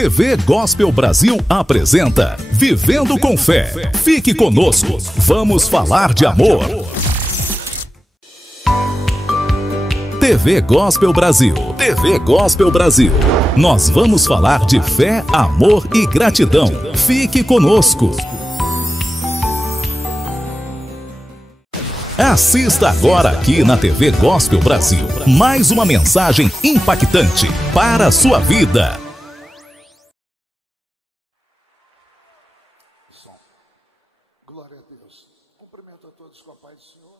TV Gospel Brasil apresenta Vivendo com Fé. Fique conosco, vamos falar de amor. TV Gospel Brasil. TV Gospel Brasil. Nós vamos falar de fé, amor e gratidão. Fique conosco. Assista agora aqui na TV Gospel Brasil mais uma mensagem impactante para a sua vida. Glória a Deus. Cumprimento a todos com a paz do Senhor.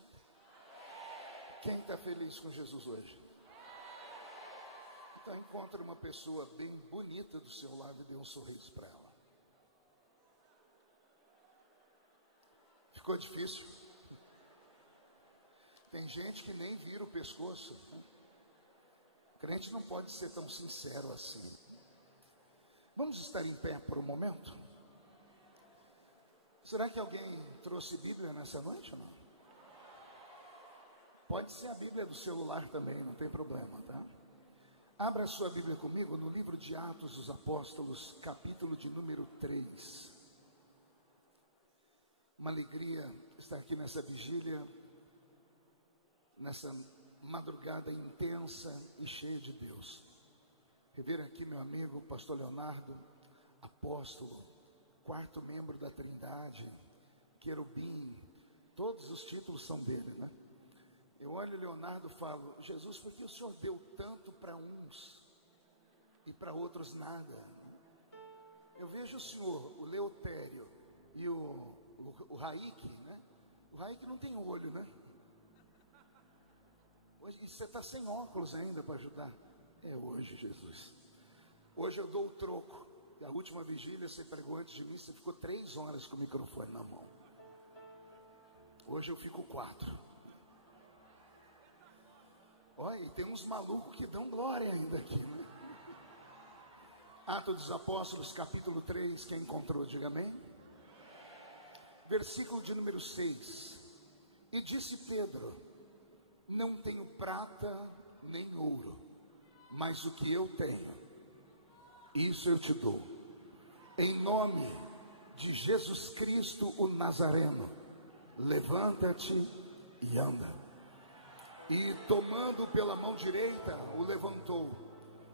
Quem está feliz com Jesus hoje? Então encontre uma pessoa bem bonita do seu lado e dê um sorriso para ela. Ficou difícil? Tem gente que nem vira o pescoço, né? O crente não pode ser tão sincero assim. Vamos estar em pé por um momento? Será que alguém trouxe Bíblia nessa noite ou não? Pode ser a Bíblia do celular também, não tem problema, tá? Abra a sua Bíblia comigo no livro de Atos dos Apóstolos, capítulo de número 3. Uma alegria estar aqui nessa vigília, nessa madrugada intensa e cheia de Deus. Rever aqui meu amigo, pastor Leonardo, apóstolo, quarto membro da Trindade, querubim, todos os títulos são dele, né? Eu olho o Leonardo e falo: Jesus, por que o Senhor deu tanto para uns e para outros nada? Eu vejo o Senhor, o Leutério e o Raik, né? O Raik não tem olho, né? Hoje você está sem óculos ainda para ajudar. É hoje, Jesus. Hoje eu dou o troco. A última vigília você pregou antes de mim, você ficou 3 horas com o microfone na mão. Hoje eu fico 4. Olha, e tem uns malucos que dão glória ainda aqui, né? Atos dos Apóstolos, capítulo 3, quem encontrou, diga amém. Versículo de número 6. E disse Pedro: não tenho prata nem ouro, mas o que eu tenho, isso eu te dou. Em nome de Jesus Cristo, o Nazareno, levanta-te e anda. E tomando pela mão direita, o levantou,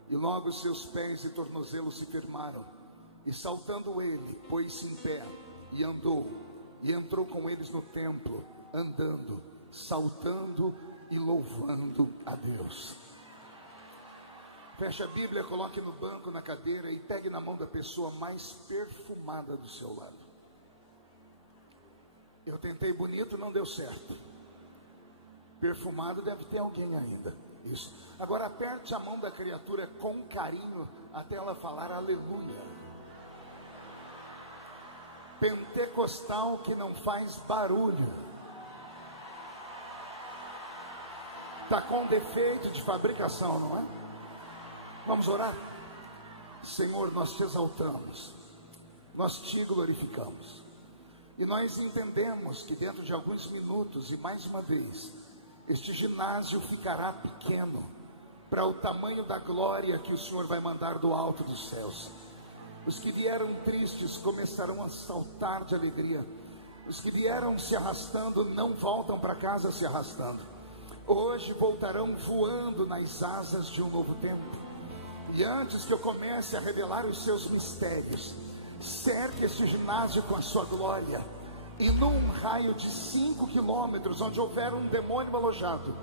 e logo seus pés e tornozelos se firmaram. E saltando ele, pôs-se em pé, e andou, e entrou com eles no templo, andando, saltando e louvando a Deus. Feche a Bíblia, coloque no banco, na cadeira, e pegue na mão da pessoa mais perfumada do seu lado. Eu tentei bonito, não deu certo. Perfumado deve ter alguém ainda. Isso. Agora aperte a mão da criatura com carinho até ela falar aleluia. Pentecostal que não faz barulho. Está com defeito de fabricação, não é? Vamos orar? Senhor, nós te exaltamos, nós te glorificamos, e nós entendemos que dentro de alguns minutos, e mais uma vez, este ginásio ficará pequeno para o tamanho da glória que o Senhor vai mandar do alto dos céus. Os que vieram tristes começarão a saltar de alegria. Os que vieram se arrastando não voltam para casa se arrastando. Hoje voltarão voando nas asas de um novo tempo. E antes que eu comece a revelar os seus mistérios, cerque esse ginásio com a sua glória. E num raio de 5 quilômetros, onde houver um demônio alojado,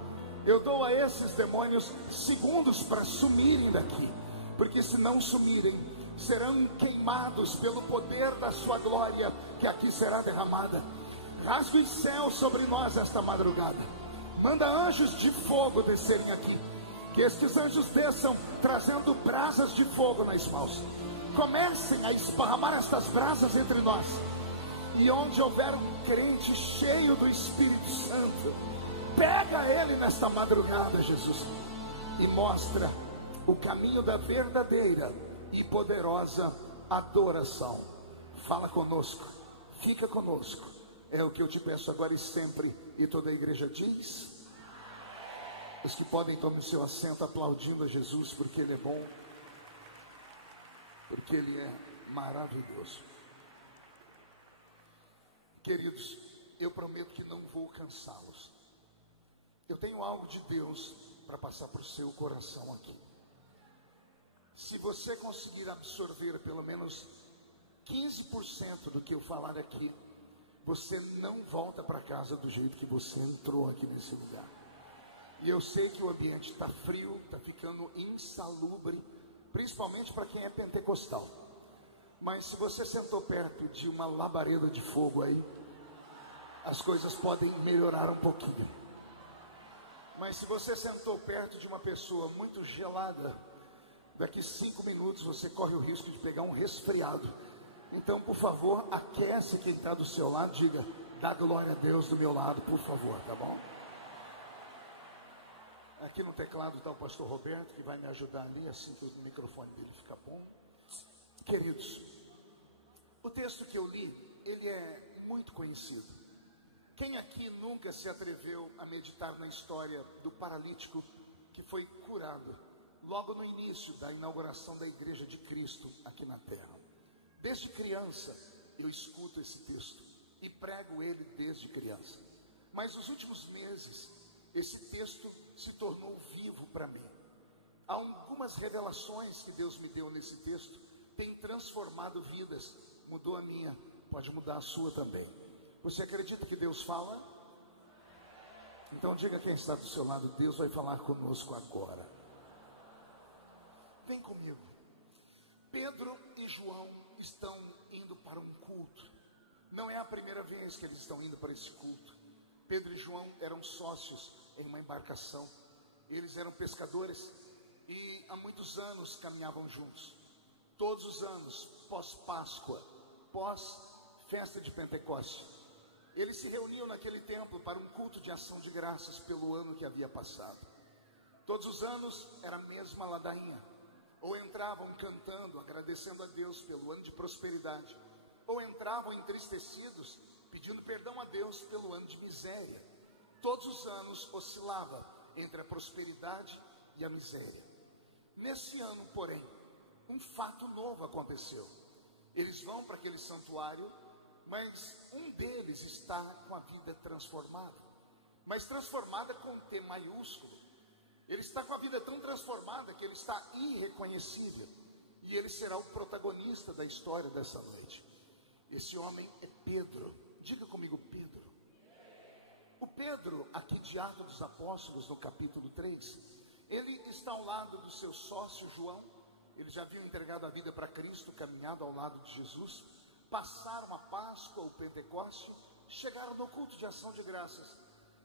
eu dou a esses demônios segundos para sumirem daqui. Porque se não sumirem, serão queimados pelo poder da sua glória, que aqui será derramada. Rasga os céus sobre nós esta madrugada. Manda anjos de fogo descerem aqui. Que estes anjos desçam trazendo brasas de fogo nas mãos. Comecem a esparramar estas brasas entre nós. E onde houver um crente cheio do Espírito Santo, pega ele nesta madrugada, Jesus, e mostra o caminho da verdadeira e poderosa adoração. Fala conosco, fica conosco. É o que eu te peço agora e sempre. E toda a igreja diz... Os que podem tomar o seu assento aplaudindo a Jesus, porque Ele é bom, porque porque Ele é maravilhoso. Queridos, eu prometo que não vou cansá-los. Eu tenho algo de Deus para passar para o seu coração aqui. Se você conseguir absorver pelo menos 15% do que eu falar aqui, você não volta para casa do jeito que você entrou aqui nesse lugar. E eu sei que o ambiente está frio, está ficando insalubre, principalmente para quem é pentecostal. Mas se você sentou perto de uma labareda de fogo aí, as coisas podem melhorar um pouquinho. Mas se você sentou perto de uma pessoa muito gelada, daqui 5 minutos você corre o risco de pegar um resfriado. Então, por favor, aquece quem está do seu lado. Diga, dá glória a Deus do meu lado, por favor, tá bom? Aqui no teclado está o pastor Roberto, que vai me ajudar ali, assim que o microfone dele ficar bom. Queridos, o texto que eu li, ele é muito conhecido. Quem aqui nunca se atreveu a meditar na história do paralítico que foi curado logo no início da inauguração da Igreja de Cristo aqui na Terra? Desde criança eu escuto esse texto e prego ele desde criança. Mas nos últimos meses esse texto se tornou vivo para mim. Há algumas revelações que Deus me deu nesse texto, tem transformado vidas, mudou a minha, pode mudar a sua também. Você acredita que Deus fala? Então diga quem está do seu lado, Deus vai falar conosco agora. Vem comigo. Pedro e João estão indo para um culto. Não é a primeira vez que eles estão indo para esse culto. Pedro e João eram sócios em uma embarcação. Eles eram pescadores e há muitos anos caminhavam juntos. Todos os anos, pós-Páscoa, pós-festa de Pentecostes, eles se reuniam naquele templo para um culto de ação de graças pelo ano que havia passado. Todos os anos era a mesma ladainha. Ou entravam cantando, agradecendo a Deus pelo ano de prosperidade, ou entravam entristecidos, pedindo perdão a Deus pelo ano de miséria. Todos os anos oscilava entre a prosperidade e a miséria. Nesse ano, porém, um fato novo aconteceu. Eles vão para aquele santuário, mas um deles está com a vida transformada, mas transformada com T maiúsculo. Ele está com a vida tão transformada que ele está irreconhecível, e ele será o protagonista da história dessa noite. Esse homem é Pedro. Diga comigo, Pedro. O Pedro, aqui de Atos dos Apóstolos, no capítulo 3, ele está ao lado do seu sócio João. Eles já haviam entregado a vida para Cristo, caminhado ao lado de Jesus, passaram a Páscoa, o Pentecostes, chegaram no culto de ação de graças.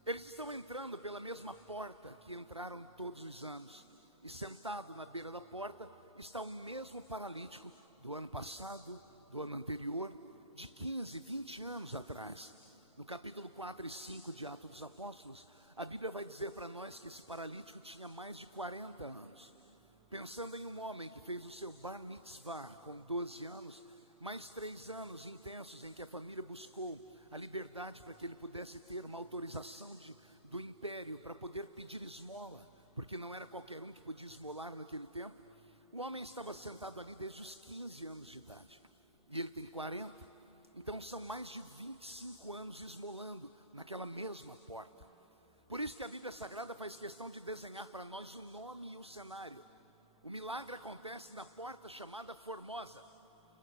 Eles estão entrando pela mesma porta que entraram todos os anos, e sentado na beira da porta está o mesmo paralítico do ano passado, do ano anterior, de 15, 20 anos atrás. No capítulo 4 e 5 de Atos dos Apóstolos, a Bíblia vai dizer para nós que esse paralítico tinha mais de 40 anos. Pensando em um homem que fez o seu bar mitzvah com 12 anos, mais 3 anos intensos em que a família buscou a liberdade para que ele pudesse ter uma autorização do império para poder pedir esmola, porque não era qualquer um que podia esmolar naquele tempo. O homem estava sentado ali desde os 15 anos de idade, e ele tem 40, então são mais de 25 anos esmolando naquela mesma porta. Por isso que a Bíblia Sagrada faz questão de desenhar para nós o nome e o cenário. O milagre acontece na porta chamada Formosa.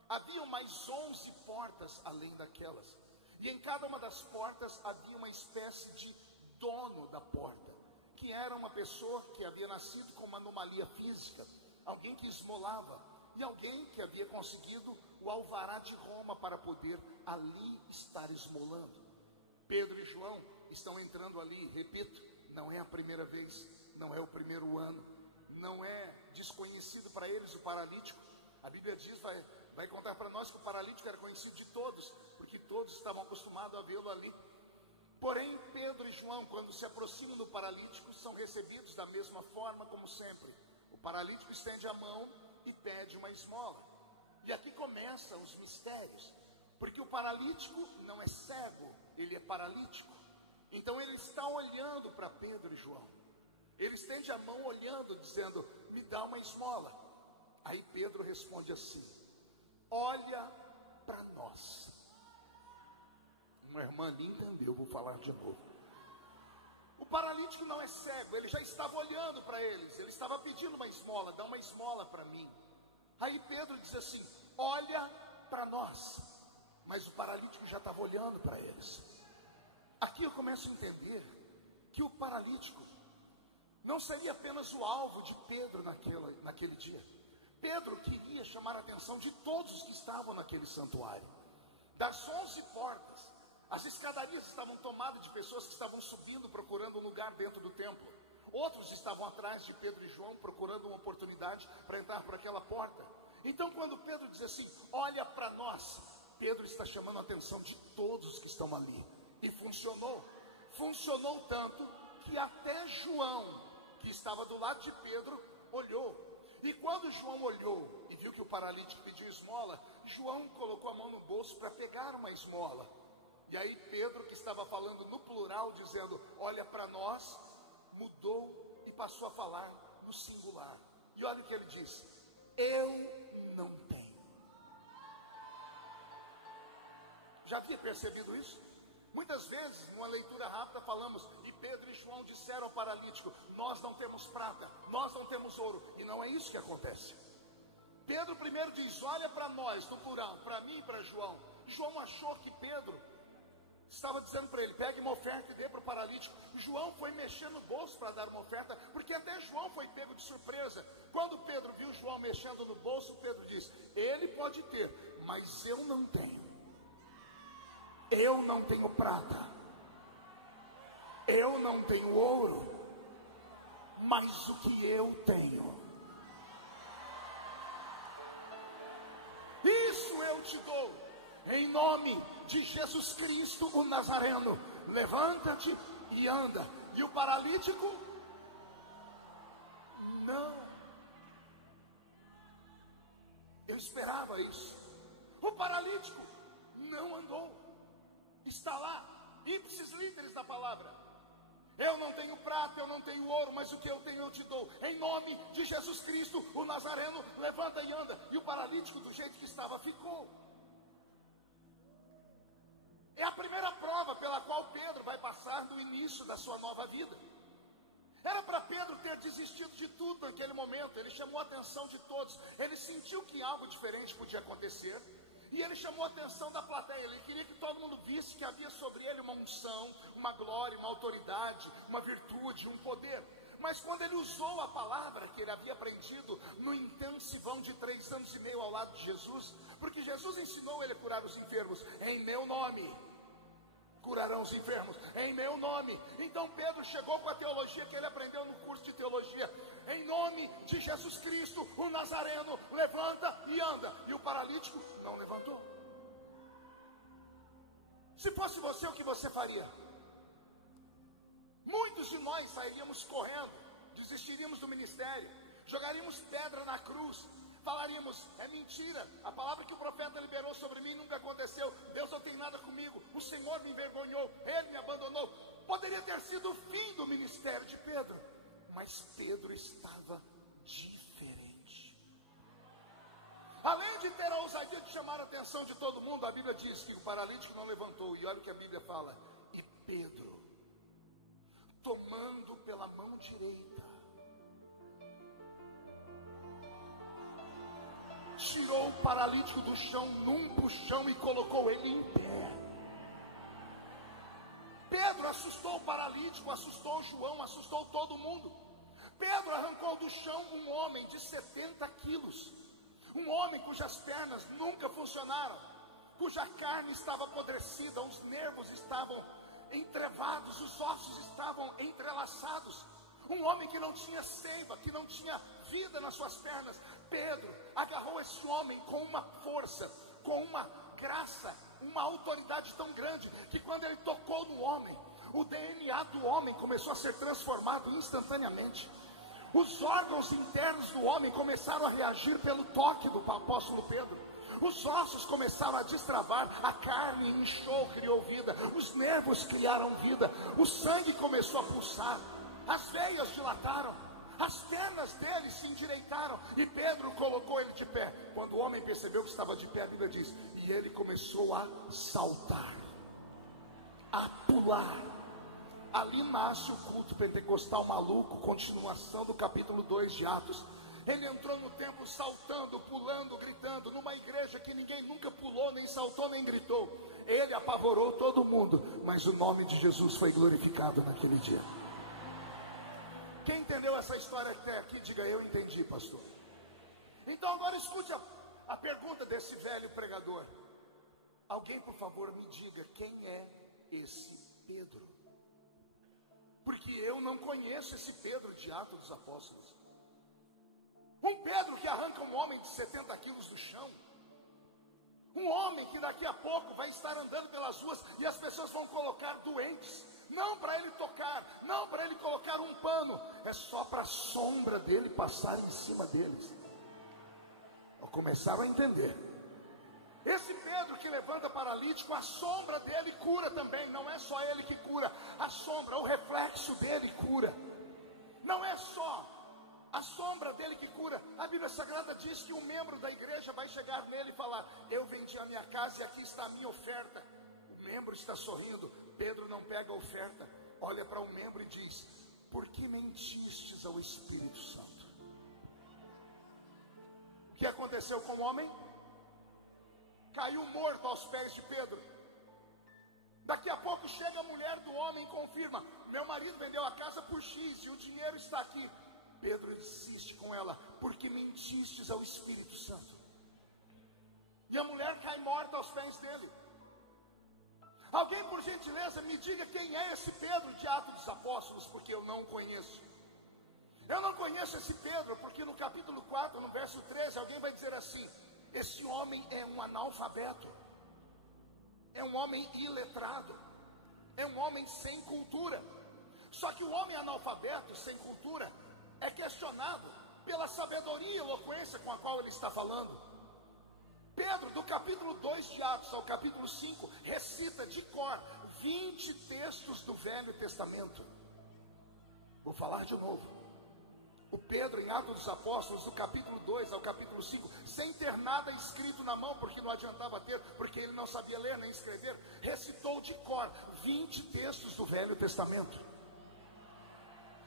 Havia mais 11 portas além daquelas, e em cada uma das portas havia uma espécie de dono da porta, que era uma pessoa que havia nascido com uma anomalia física, alguém que esmolava, e alguém que havia conseguido o alvará de Roma para poder ali estar esmolando. Pedro e João estão entrando ali, repito, não é a primeira vez, não é o primeiro ano, não é desconhecido para eles o paralítico. A Bíblia diz, vai contar para nós que o paralítico era conhecido de todos, porque todos estavam acostumados a vê-lo ali. Porém, Pedro e João, quando se aproximam do paralítico, são recebidos da mesma forma como sempre. O paralítico estende a mão e pede uma esmola. E aqui começam os mistérios, porque o paralítico não é cego, ele é paralítico. Então ele está olhando para Pedro e João. Ele estende a mão olhando, dizendo, me dá uma esmola. Aí Pedro responde assim, olha para nós. Uma irmã ali entendeu, vou falar de novo. O paralítico não é cego, ele já estava olhando para eles, ele estava pedindo uma esmola, dá uma esmola para mim. Aí Pedro disse assim: olha para nós. Mas o paralítico já estava olhando para eles. Aqui eu começo a entender que o paralítico não seria apenas o alvo de Pedro naquele dia. Pedro queria chamar a atenção de todos os que estavam naquele santuário. Das 11 portas, as escadarias estavam tomadas de pessoas que estavam subindo, procurando um lugar dentro do templo. Outros estavam atrás de Pedro e João, procurando uma oportunidade para entrar por aquela porta. Então quando Pedro diz assim: olha para nós, Pedro está chamando a atenção de todos que estão ali. E funcionou. Funcionou tanto que até João, que estava do lado de Pedro, olhou. E quando João olhou e viu que o paralítico pediu esmola, João colocou a mão no bolso para pegar uma esmola. E aí Pedro, que estava falando no plural, dizendo olha para nós, mudou e passou a falar no singular. E olha o que ele disse: eu não tenho. Já tinha percebido isso? Muitas vezes, numa leitura rápida, falamos: e Pedro e João disseram ao paralítico: nós não temos prata, nós não temos ouro. E não é isso que acontece. Pedro primeiro diz: olha para nós, no plural, para mim e para João. João achou que Pedro estava dizendo para ele: pegue uma oferta e dê para o paralítico. João foi mexer no bolso para dar uma oferta, porque até João foi pego de surpresa. Quando Pedro viu João mexendo no bolso, Pedro disse: ele pode ter, mas eu não tenho. Eu não tenho prata, eu não tenho ouro, mas o que eu tenho, isso eu te dou, em nome de Jesus Cristo o Nazareno. Levanta-te e anda. E o paralítico não. Eu esperava isso. O paralítico não andou. Está lá, ipsis literis da palavra: eu não tenho prata, eu não tenho ouro, mas o que eu tenho eu te dou, em nome de Jesus Cristo o Nazareno. Levanta e anda. E o paralítico, do jeito que estava, ficou. É a primeira prova pela qual Pedro vai passar no início da sua nova vida. Era para Pedro ter desistido de tudo naquele momento. Ele chamou a atenção de todos. Ele sentiu que algo diferente podia acontecer, e ele chamou a atenção da plateia. Ele queria que todo mundo visse que havia sobre ele uma unção, uma glória, uma autoridade, uma virtude, um poder. Mas quando ele usou a palavra que ele havia aprendido no intensivão de 3 anos e meio ao lado de Jesus, porque Jesus ensinou ele a curar os enfermos: em meu nome curarão os enfermos, em meu nome. Então Pedro chegou com a teologia que ele aprendeu no curso de teologia: em nome de Jesus Cristo o Nazareno, levanta e anda. E o paralítico não levantou. Se fosse você, o que você faria? Muitos de nós sairíamos correndo, desistiríamos do ministério, jogaríamos pedra na cruz, falaríamos: é mentira, a palavra que o profeta liberou sobre mim nunca aconteceu, Deus não tem nada comigo, o Senhor me envergonhou, Ele me abandonou. Poderia ter sido o fim do ministério de Pedro, mas Pedro estava diferente. Além de ter a ousadia de chamar a atenção de todo mundo, a Bíblia diz que o paralítico não levantou. E olha o que a Bíblia fala: e Pedro, tomando pela mão direita, tirou o paralítico do chão num puxão e colocou ele em pé. Pedro assustou o paralítico, assustou João, assustou todo mundo. Pedro arrancou do chão um homem de 70 quilos, um homem cujas pernas nunca funcionaram, cuja carne estava apodrecida, os nervos estavam entrevados, os ossos estavam entrelaçados, um homem que não tinha seiva, que não tinha vida nas suas pernas. Pedro agarrou esse homem com uma força, com uma graça, uma autoridade tão grande, que quando ele tocou no homem, o DNA do homem começou a ser transformado instantaneamente. Os órgãos internos do homem começaram a reagir pelo toque do apóstolo Pedro. Os ossos começaram a destravar, a carne inchou, criou vida, os nervos criaram vida, o sangue começou a pulsar, as veias dilataram, As pernas dele se endireitaram e Pedro colocou ele de pé. Quando o homem percebeu que estava de pé, a Bíblia diz, e ele começou a saltar, a pular. Ali nasce o culto pentecostal maluco, continuação do capítulo 2 de Atos. Ele entrou no templo saltando, pulando, gritando, numa igreja que ninguém nunca pulou, nem saltou, nem gritou. Ele apavorou todo mundo, mas o nome de Jesus foi glorificado naquele dia. Quem entendeu essa história até aqui, diga, eu entendi, pastor. Então agora escute a pergunta desse velho pregador. Alguém, por favor, me diga, quem é esse Pedro? Porque eu não conheço esse Pedro de Atos dos Apóstolos. Um Pedro que arranca um homem de 70 quilos do chão. Um homem que daqui a pouco vai estar andando pelas ruas e as pessoas vão colocar doentes. Não para ele tocar, não para ele colocar um pano, é só para a sombra dele passar em cima deles. Começaram a entender. Esse Pedro que levanta paralítico, a sombra dele cura também. Não é só ele que cura, a sombra, o reflexo dele cura. Não é só a sombra dele que cura. A Bíblia Sagrada diz que um membro da igreja vai chegar nele e falar, eu vendi a minha casa e aqui está a minha oferta. O membro está sorrindo. Pedro não pega a oferta, olha para o membro e diz, por que mentistes ao Espírito Santo? O que aconteceu com o homem? Caiu morto aos pés de Pedro. Daqui a pouco chega a mulher do homem e confirma, meu marido vendeu a casa por X e o dinheiro está aqui. Pedro insiste com ela, porque mentistes ao Espírito Santo. E a mulher cai morta aos pés dele. Alguém, por gentileza, me diga quem é esse Pedro de Atos dos Apóstolos, porque eu não conheço. Eu não conheço esse Pedro, porque no capítulo 4, no verso 13, alguém vai dizer assim, esse homem é um analfabeto, é um homem iletrado, é um homem sem cultura. Só que o homem analfabeto, sem cultura, é questionado pela sabedoria e eloquência com a qual ele está falando. Pedro, do capítulo 2 de Atos ao capítulo 5, recita de cor 20 textos do Velho Testamento. Vou falar de novo. O Pedro, em Atos dos Apóstolos, do capítulo 2 ao capítulo 5, sem ter nada escrito na mão, porque não adiantava ter, porque ele não sabia ler nem escrever, recitou de cor 20 textos do Velho Testamento.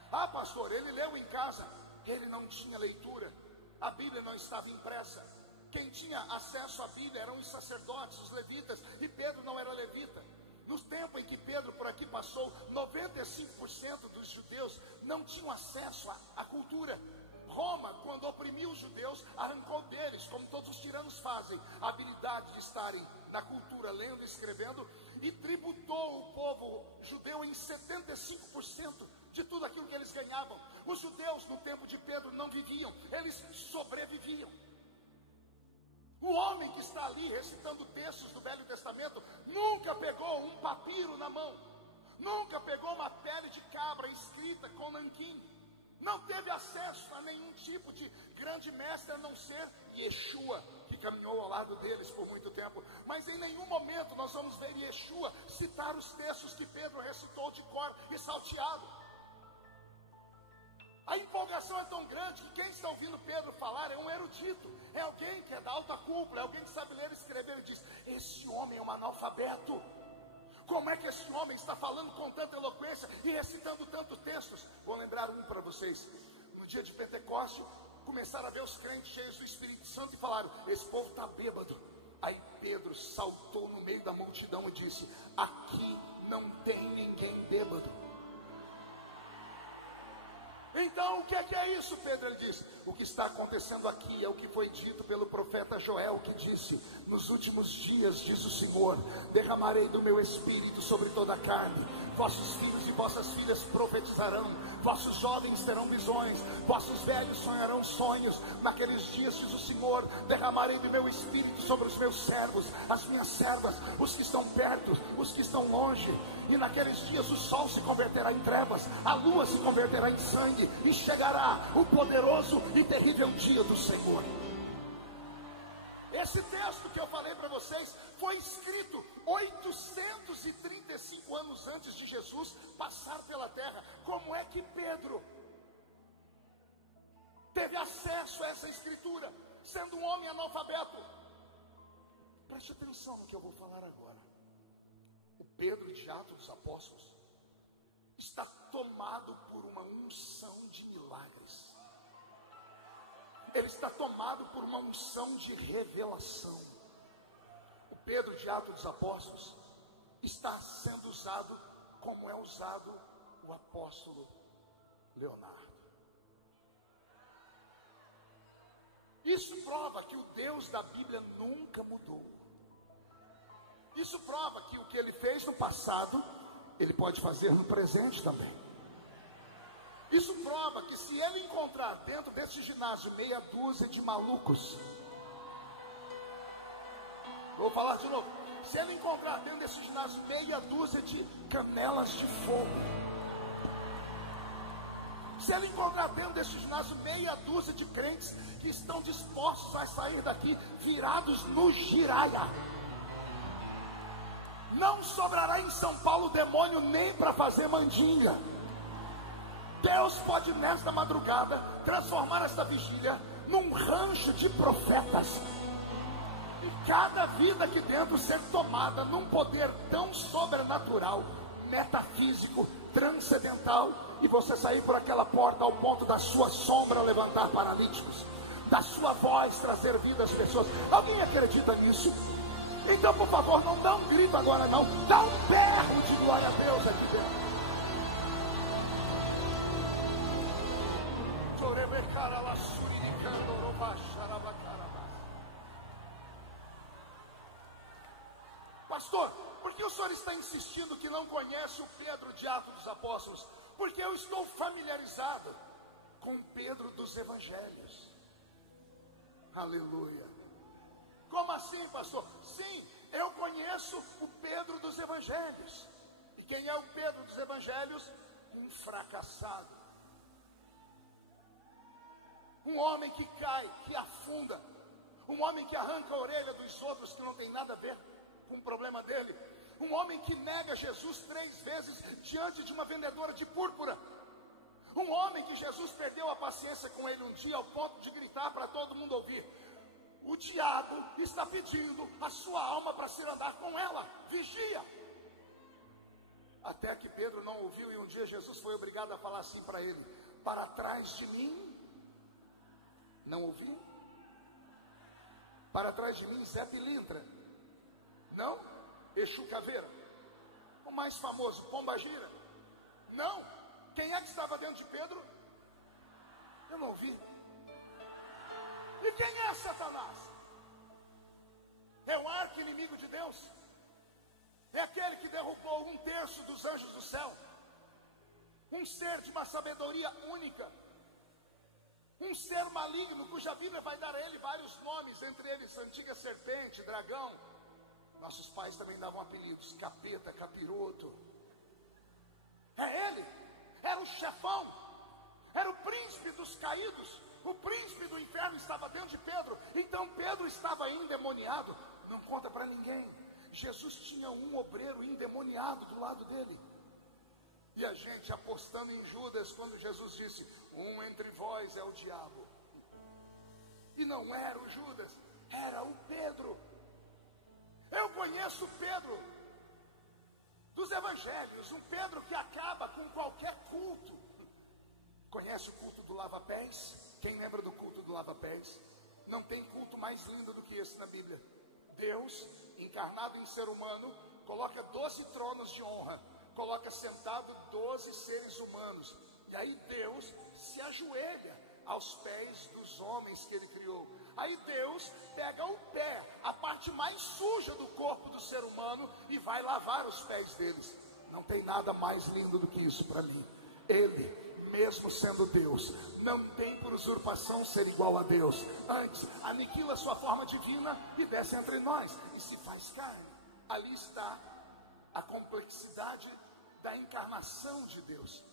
Ah, pastor, ele leu em casa. Ele não tinha leitura, a Bíblia não estava impressa. Quem tinha acesso à Bíblia eram os sacerdotes, os levitas, e Pedro não era levita. No tempo em que Pedro por aqui passou, 95% dos judeus não tinham acesso à cultura. Roma, quando oprimiu os judeus, arrancou deles, como todos os tiranos fazem, a habilidade de estarem na cultura, lendo e escrevendo, e tributou o povo judeu em 75% de tudo aquilo que eles ganhavam. Os judeus no tempo de Pedro não viviam, eles sobreviviam. O homem que está ali recitando textos do Velho Testamento nunca pegou um papiro na mão, nunca pegou uma pele de cabra escrita com nanquim, não teve acesso a nenhum tipo de grande mestre a não ser Yeshua, que caminhou ao lado deles por muito tempo. Mas em nenhum momento nós vamos ver Yeshua citar os textos que Pedro recitou de cor e salteado. A empolgação é tão grande que quem está ouvindo Pedro falar é um erudito, é alguém que é da alta cúpula, é alguém que sabe ler e escrever, e diz, esse homem é um analfabeto. Como é que esse homem está falando com tanta eloquência e recitando tantos textos? Vou lembrar um para vocês. No dia de Pentecostes, começaram a ver os crentes cheios do Espírito Santo e falaram, esse povo está bêbado. Aí Pedro saltou no meio da multidão e disse, aqui não tem ninguém bêbado. Então o que é isso, Pedro? Ele diz, o que está acontecendo aqui é o que foi dito pelo profeta Joel, que disse, nos últimos dias, diz o Senhor, derramarei do meu espírito sobre toda a carne, vossos filhos e vossas filhas profetizarão, vossos jovens terão visões, vossos velhos sonharão sonhos. Naqueles dias, diz o Senhor, derramarei do meu espírito sobre os meus servos, as minhas servas, os que estão perto, os que estão longe. E naqueles dias o sol se converterá em trevas, a lua se converterá em sangue, e chegará o poderoso e terrível dia do Senhor. Esse texto que eu falei para vocês foi escrito 835 anos antes de Jesus passar pela terra. Como é que Pedro, teve acesso a essa escritura, sendo um homem analfabeto. Preste atenção no que eu vou falar agora. O Pedro de Atos dos Apóstolos está tomado por uma unção de milagres. Ele está tomado por uma unção de revelação. O Pedro de Atos dos Apóstolos está sendo usado como é usado o apóstolo Leonardo. Isso prova que o Deus da Bíblia nunca mudou. Isso prova que o que ele fez no passado, ele pode fazer no presente também. Isso prova que se ele encontrar dentro desse ginásio meia dúzia de malucos, vou falar de novo, se ele encontrar dentro desse ginásio meia dúzia de canelas de fogo, se ele encontrar dentro desse ginásio meia dúzia de crentes que estão dispostos a sair daqui virados no giraia, não sobrará em São Paulo demônio nem para fazer mandinga. Deus pode nesta madrugada transformar esta vigília num rancho de profetas, e cada vida aqui dentro ser tomada num poder tão sobrenatural, metafísico, transcendental, e você sair por aquela porta ao ponto da sua sombra levantar paralíticos, da sua voz trazer vida às pessoas. Alguém acredita nisso? Então, por favor, não dá um grito agora não, dá um berro de glória a Deus aqui dentro. Pastor, por que o senhor está insistindo que não conhece o Pedro de Atos dos Apóstolos? Porque eu estou familiarizado com Pedro dos Evangelhos. Aleluia. Como assim, pastor? Sim, eu conheço o Pedro dos Evangelhos. E quem é o Pedro dos Evangelhos? Um fracassado. Um homem que cai, que afunda. Um homem que arranca a orelha dos outros, que não tem nada a ver com o problema dele. Um homem que nega Jesus 3 vezes diante de uma vendedora de púrpura. Um homem que Jesus perdeu a paciência com ele um dia ao ponto de gritar para todo mundo ouvir: o diabo está pedindo a sua alma para se andar com ela, vigia. Até que Pedro não ouviu, e um dia Jesus foi obrigado a falar assim para ele: para trás de mim. Não ouviu? Para trás de mim, Zé Pilintra. Não? Exu Caveira. O mais famoso, Pombagira. Não. Quem é que estava dentro de Pedro? Eu não ouvi. E quem é Satanás? É o arqui-inimigo de Deus. É aquele que derrubou 1/3 dos anjos do céu. Um ser de uma sabedoria única. Um ser maligno, cuja Bíblia vai dar a ele vários nomes, entre eles antiga serpente, dragão. Nossos pais também davam apelidos: capeta, capiroto. É ele, era o chefão, era o príncipe dos caídos. O príncipe do inferno estava dentro de Pedro. Então Pedro estava endemoniado. Não conta para ninguém. Jesus tinha um obreiro endemoniado do lado dele. E a gente apostando em Judas, quando Jesus disse: um entre vós é o diabo. E não era o Judas, era o Pedro. Eu conheço o Pedro dos Evangelhos, um Pedro que acaba com qualquer culto. Conhece o culto do lava-pés? Quem lembra do culto do lava-pés? Não tem culto mais lindo do que esse na Bíblia. Deus, encarnado em ser humano, coloca 12 tronos de honra, coloca sentado 12 seres humanos, e aí Deus se ajoelha aos pés dos homens que ele criou. Aí Deus pega o pé, a parte mais suja do corpo do ser humano, e vai lavar os pés deles. Não tem nada mais lindo do que isso para mim. Ele, mesmo sendo Deus, não tem por usurpação ser igual a Deus. Antes, aniquila sua forma divina e desce entre nós e se faz carne. Ali está a complexidade da encarnação de Deus.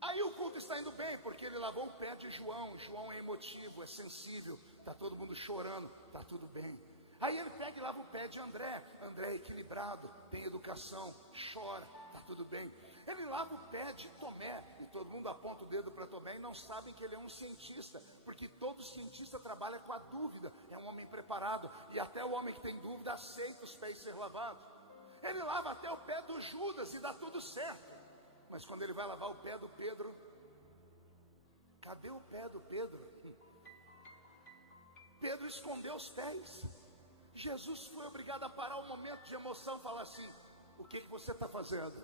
Aí o culto está indo bem, porque ele lavou o pé de João. João é emotivo, é sensível, está todo mundo chorando, está tudo bem. Aí ele pega e lava o pé de André. André é equilibrado, tem educação, chora, tá tudo bem. Ele lava o pé de Tomé, e todo mundo aponta o dedo para Tomé e não sabem que ele é um cientista, porque todo cientista trabalha com a dúvida, é um homem preparado, e até o homem que tem dúvida aceita os pés ser lavados. Ele lava até o pé do Judas e dá tudo certo, mas quando ele vai lavar o pé do Pedro, cadê o pé do Pedro? Pedro escondeu os pés. Jesus foi obrigado a parar um momento de emoção e falar assim: o que você está fazendo?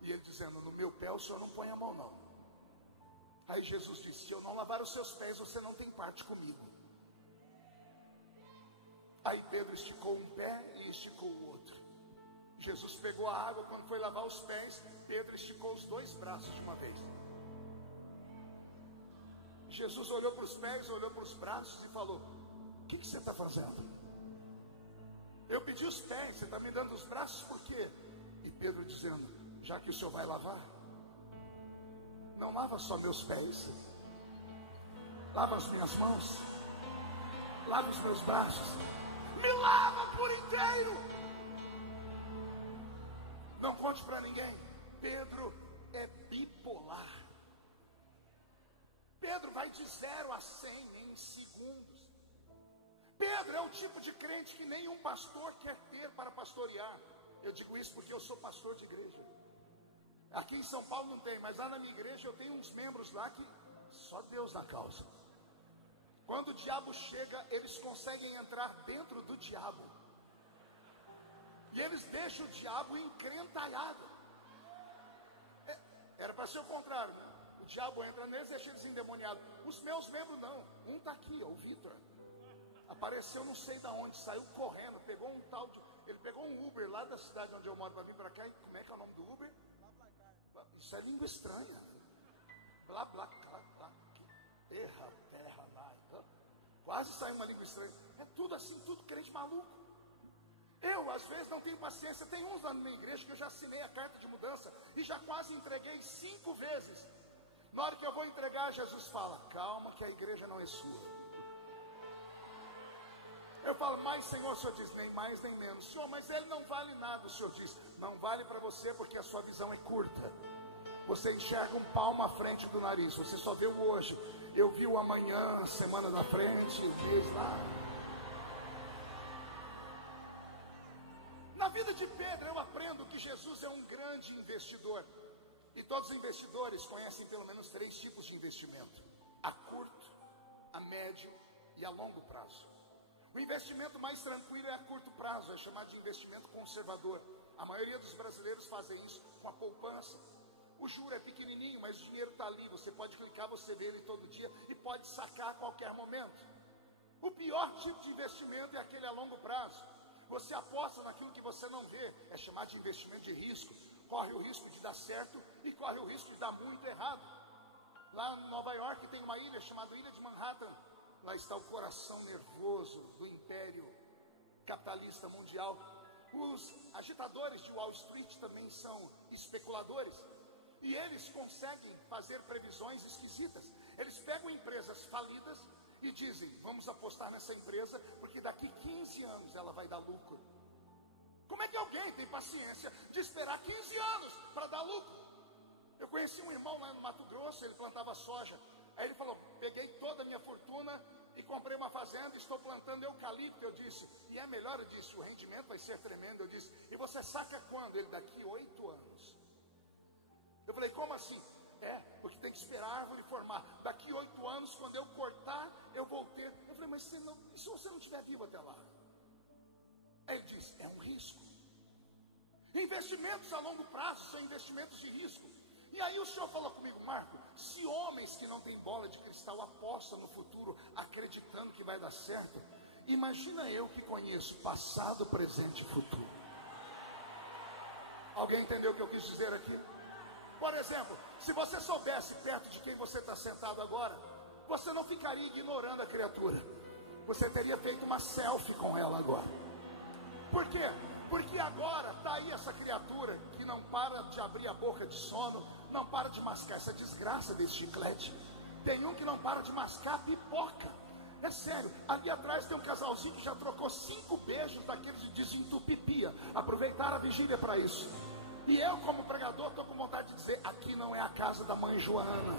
E ele dizendo: no meu pé o senhor não põe a mão não. Aí Jesus disse: se eu não lavar os seus pés, você não tem parte comigo. Aí Pedro esticou um pé e esticou o outro. Jesus pegou a água, quando foi lavar os pés, Pedro esticou os dois braços de uma vez. Jesus olhou para os pés, olhou para os braços e falou: o que você está fazendo? Eu pedi os pés, você está me dando os braços por quê? E Pedro dizendo: já que o senhor vai lavar, não lava só meus pés, lava as minhas mãos, lava os meus braços, me lava por inteiro. Não conte para ninguém, Pedro é bipolar. Pedro vai de 0 a 100 em segundos. Pedro é o tipo de crente que nenhum pastor quer ter para pastorear. Eu digo isso porque eu sou pastor de igreja. Aqui em São Paulo não tem, mas lá na minha igreja eu tenho uns membros lá que só Deus na causa. Quando o diabo chega, eles conseguem entrar dentro do diabo. E eles deixam o diabo encrentalhado. Era para ser o contrário, né? O diabo entra neles e deixa eles endemoniados. Os meus membros não. Um está aqui, o Vitor. Apareceu não sei de onde, saiu correndo, pegou um tal de... Ele pegou um Uber lá da cidade onde eu moro para vir para cá. E como é que é o nome do Uber? Isso é língua estranha. Blá, blá, blá, blá. Terra, terra, lá. Quase saiu uma língua estranha. É tudo assim, tudo crente maluco. Eu, às vezes, não tenho paciência. Tem uns lá na minha igreja que eu já assinei a carta de mudança e já quase entreguei 5 vezes. Na hora que eu vou entregar, Jesus fala: calma que a igreja não é sua. Eu falo: mas Senhor, o Senhor diz, nem mais nem menos. Senhor, mas ele não vale nada. O Senhor diz: não vale para você porque a sua visão é curta. Você enxerga um palmo à frente do nariz. Você só vê o hoje. Eu vi o amanhã, semana na frente, mês lá. Na vida de Pedro eu aprendo que Jesus é um grande investidor. E todos os investidores conhecem pelo menos 3 tipos de investimento: a curto, a médio e a longo prazo. O investimento mais tranquilo é a curto prazo, é chamado de investimento conservador. A maioria dos brasileiros fazem isso com a poupança. O juro é pequenininho, mas o dinheiro está ali. Você pode clicar, você vê ele todo dia e pode sacar a qualquer momento. O pior tipo de investimento é aquele a longo prazo. Você aposta naquilo que você não vê, é chamado de investimento de risco. Corre o risco de dar certo e corre o risco de dar muito errado. Lá em Nova York tem uma ilha chamada Ilha de Manhattan. Lá está o coração nervoso do império capitalista mundial. Os agitadores de Wall Street também são especuladores. E eles conseguem fazer previsões esquisitas. Eles pegam empresas falidas e dizem: vamos apostar nessa empresa porque daqui 15 anos ela vai dar lucro. Como é que alguém tem paciência de esperar 15 anos para dar lucro? Eu conheci um irmão lá no Mato Grosso, ele plantava soja. Aí ele falou: peguei toda a minha fortuna e comprei uma fazenda, estou plantando eucalipto. Eu disse: e é melhor? Eu disse: o rendimento vai ser tremendo. Eu disse: e você saca quando? Ele: daqui 8 anos. Eu falei: como assim? Porque tem que esperar a árvore formar. Daqui 8 anos, quando eu cortar, eu vou ter. Eu falei: mas e se você não estiver vivo até lá? Aí ele disse: é um risco. Investimentos a longo prazo são investimentos de risco. E aí o senhor falou comigo: Marco, se homens que não têm bola de cristal apostam no futuro, acreditando que vai dar certo, imagina eu que conheço passado, presente e futuro. Alguém entendeu o que eu quis dizer aqui? Por exemplo, se você soubesse perto de quem você está sentado agora, você não ficaria ignorando a criatura. Você teria feito uma selfie com ela agora. Por quê? Porque agora está aí essa criatura que não para de abrir a boca de sono, não para de mascar essa desgraça desse chiclete. Tem um que não para de mascar pipoca. É sério, ali atrás tem um casalzinho que já trocou 5 beijos daqueles de desentupipia. Aproveitaram a vigília para isso. E eu, como pregador, estou com vontade de dizer: aqui não é a casa da mãe Joana.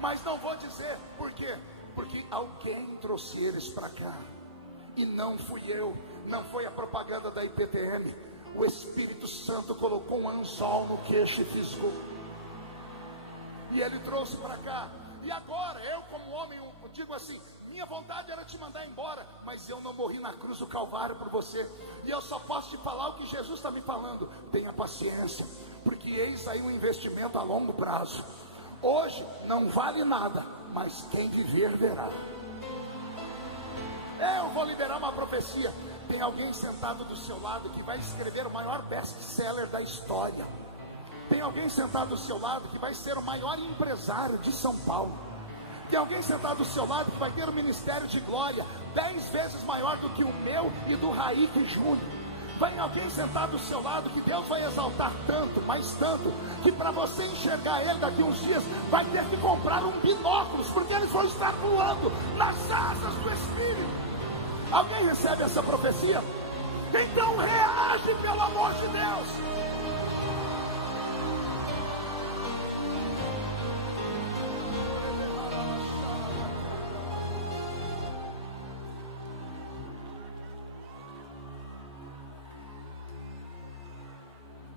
Mas não vou dizer, por quê? Porque alguém trouxe eles para cá. E não fui eu, não foi a propaganda da IPTM. O Espírito Santo colocou um anzol no queixo e fisgou. E ele trouxe para cá. E agora, eu como homem, eu digo assim: minha vontade era te mandar embora, mas eu não morri na cruz do Calvário por você. E eu só posso te falar o que Jesus está me falando. Tenha paciência, porque eis aí um investimento a longo prazo. Hoje não vale nada, mas quem viver verá. Eu vou liberar uma profecia. Tem alguém sentado do seu lado que vai escrever o maior best-seller da história. Tem alguém sentado do seu lado que vai ser o maior empresário de São Paulo. Tem alguém sentado do seu lado que vai ter um ministério de glória 10 vezes maior do que o meu e do Raíque Júnior. Vai alguém sentado do seu lado que Deus vai exaltar tanto, mas tanto, que para você enxergar ele daqui uns dias, vai ter que comprar um binóculos, porque eles vão estar voando nas asas do Espírito. Alguém recebe essa profecia? Então reage, pelo amor de Deus.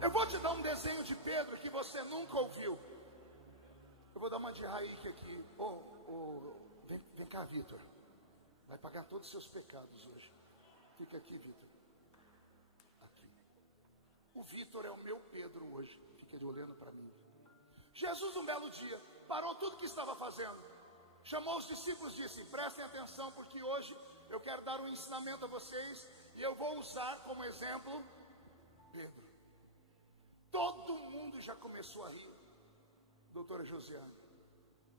Eu vou te dar um desenho de Pedro que você nunca ouviu. Eu vou dar uma de Raíque aqui. Vem cá, Vitor. Vai pagar todos os seus pecados hoje. Fica aqui, Vitor. Aqui. O Vitor é o meu Pedro hoje. Fica ele olhando para mim. Jesus, um belo dia, parou tudo que estava fazendo. Chamou os discípulos e disse: prestem atenção, porque hoje eu quero dar um ensinamento a vocês. E eu vou usar como exemplo Pedro. Todo mundo já começou a rir. Doutora Josiane,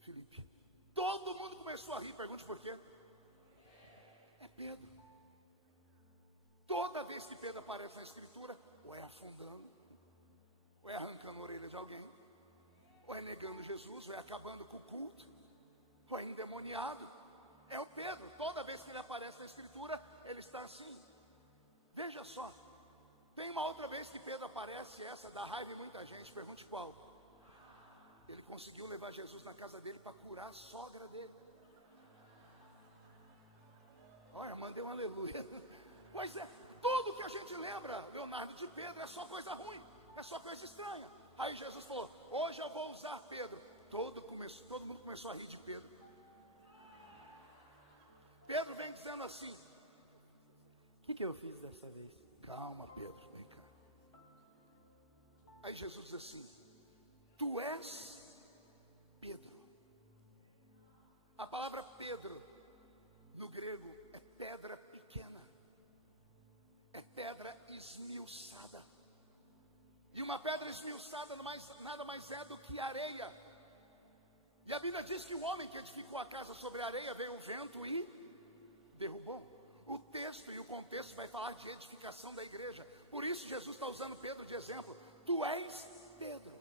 Felipe, todo mundo começou a rir. Pergunte por quê? É Pedro. Toda vez que Pedro aparece na escritura, ou é afundando, ou é arrancando a orelha de alguém, ou é negando Jesus, ou é acabando com o culto, ou é endemoniado. É o Pedro. Toda vez que ele aparece na escritura, ele está assim. Veja só. Tem uma outra vez que Pedro aparece, essa dá raiva em muita gente. Pergunte qual. Ele conseguiu levar Jesus na casa dele para curar a sogra dele. Olha, mandei um aleluia. Pois é, tudo que a gente lembra, Leonardo, de Pedro é só coisa ruim, é só coisa estranha. Aí Jesus falou: hoje eu vou usar Pedro. Todo mundo começou a rir de Pedro. Pedro vem dizendo assim: o que eu fiz dessa vez? Calma, Pedro, vem cá. Aí Jesus diz assim: tu és Pedro. A palavra Pedro no grego é pedra pequena, é pedra esmiuçada. E uma pedra esmiuçada nada mais é do que areia. E a Bíblia diz que o homem que edificou a casa sobre a areia, veio o vento e derrubou. O texto e o contexto vai falar de edificação da igreja. Por isso Jesus está usando Pedro de exemplo. Tu és Pedro,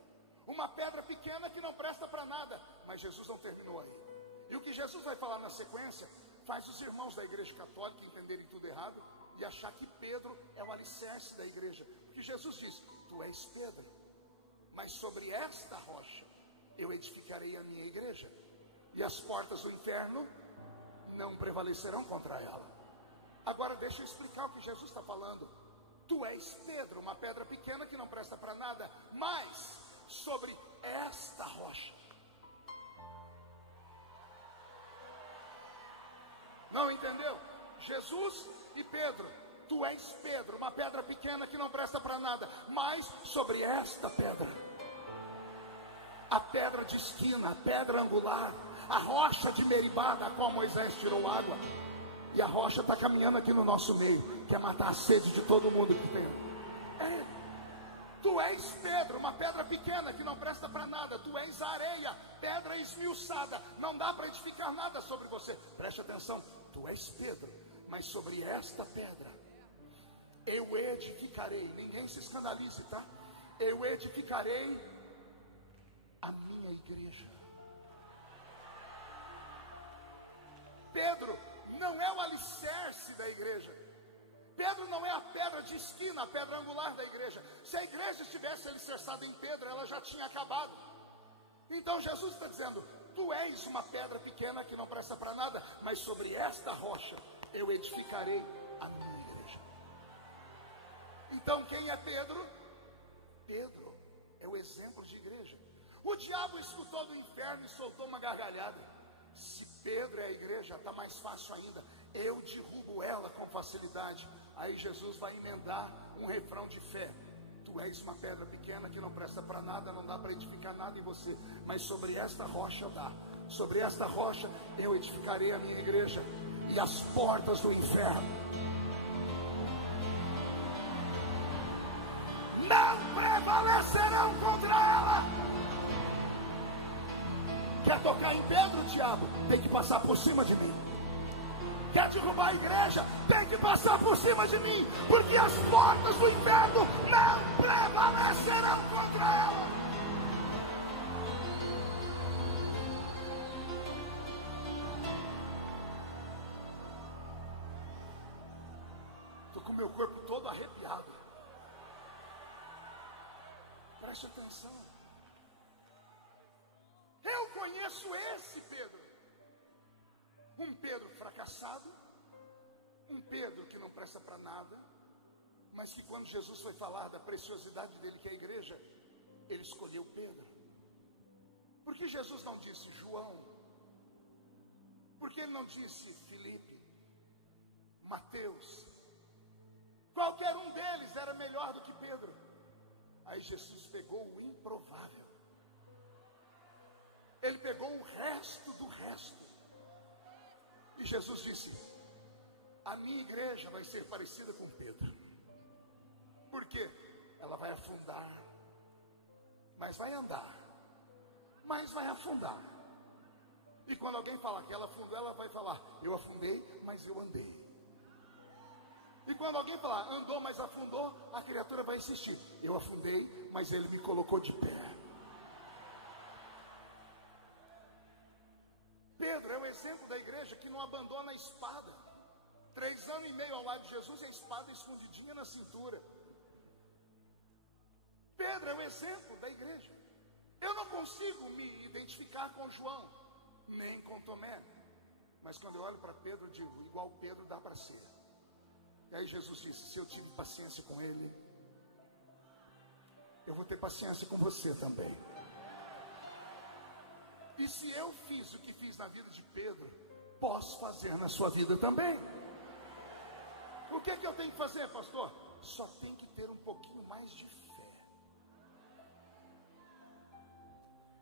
uma pedra pequena que não presta para nada. Mas Jesus não terminou aí. E o que Jesus vai falar na sequência faz os irmãos da igreja católica entenderem tudo errado e achar que Pedro é o alicerce da igreja. Porque Jesus diz: tu és Pedro, mas sobre esta rocha eu edificarei a minha igreja, e as portas do inferno não prevalecerão contra ela. Agora deixa eu explicar o que Jesus está falando. Tu és Pedro, uma pedra pequena que não presta para nada, mas sobre esta rocha. Não entendeu? Jesus e Pedro. Tu és Pedro, uma pedra pequena que não presta para nada, mas sobre esta pedra, a pedra de esquina, a pedra angular, a rocha de Meribá, da qual Moisés tirou água. E a rocha está caminhando aqui no nosso meio, quer matar a sede de todo mundo que tem. Tu és Pedro, uma pedra pequena que não presta para nada. Tu és areia, pedra esmiuçada, não dá para edificar nada sobre você. Preste atenção, tu és Pedro, mas sobre esta pedra eu edificarei. Ninguém se escandalize, tá? Eu edificarei a minha igreja. Pedro não é o alicerce da igreja. Pedro não é a pedra de esquina, a pedra angular da igreja. Se a igreja estivesse alicerçada em Pedro, ela já tinha acabado. Então Jesus está dizendo: tu és uma pedra pequena que não presta para nada, mas sobre esta rocha eu edificarei a minha igreja. Então quem é Pedro? Pedro é o exemplo de igreja. O diabo escutou do inferno e soltou uma gargalhada. Se Pedro é a igreja, está mais fácil ainda, eu derrubo ela com facilidade. Aí Jesus vai emendar um refrão de fé: tu és uma pedra pequena que não presta para nada, não dá para edificar nada em você, mas sobre esta rocha dá. Sobre esta rocha eu edificarei a minha igreja, e as portas do inferno não prevalecerão contra ela. Quer tocar em Pedro, diabo? Tem que passar por cima de mim. Quer derrubar a igreja? Tem que passar por cima de mim, porque as portas do inferno não prevalecerão contra ela. Estou com o meu corpo todo arrepiado. Preste atenção. Eu conheço esse Pedro. Um Pedro fracassado, um Pedro que não presta para nada, mas que quando Jesus foi falar da preciosidade dele, que é a igreja, ele escolheu Pedro. Por que Jesus não disse João? Por que ele não disse Filipe, Mateus? Qualquer um deles era melhor do que Pedro. Aí Jesus pegou o improvável. Ele pegou o resto do resto. E Jesus disse: a minha igreja vai ser parecida com Pedro. Por quê? Ela vai afundar, mas vai andar, mas vai afundar. E quando alguém falar que ela afundou, ela vai falar: eu afundei, mas eu andei. E quando alguém falar andou, mas afundou, a criatura vai insistir: eu afundei, mas ele me colocou de pé. Pedro é o exemplo da igreja que não abandona a espada. 3 anos e meio ao lado de Jesus e a espada escondidinha na cintura. Pedro é o exemplo da igreja. Eu não consigo me identificar com João, nem com Tomé, mas quando eu olho para Pedro, eu digo: igual Pedro dá para ser. E aí Jesus disse: se eu tive paciência com ele, eu vou ter paciência com você também. E se eu fiz o que fiz na vida de Pedro, posso fazer na sua vida também. O que é que eu tenho que fazer, pastor? Só tem que ter um pouquinho mais de fé.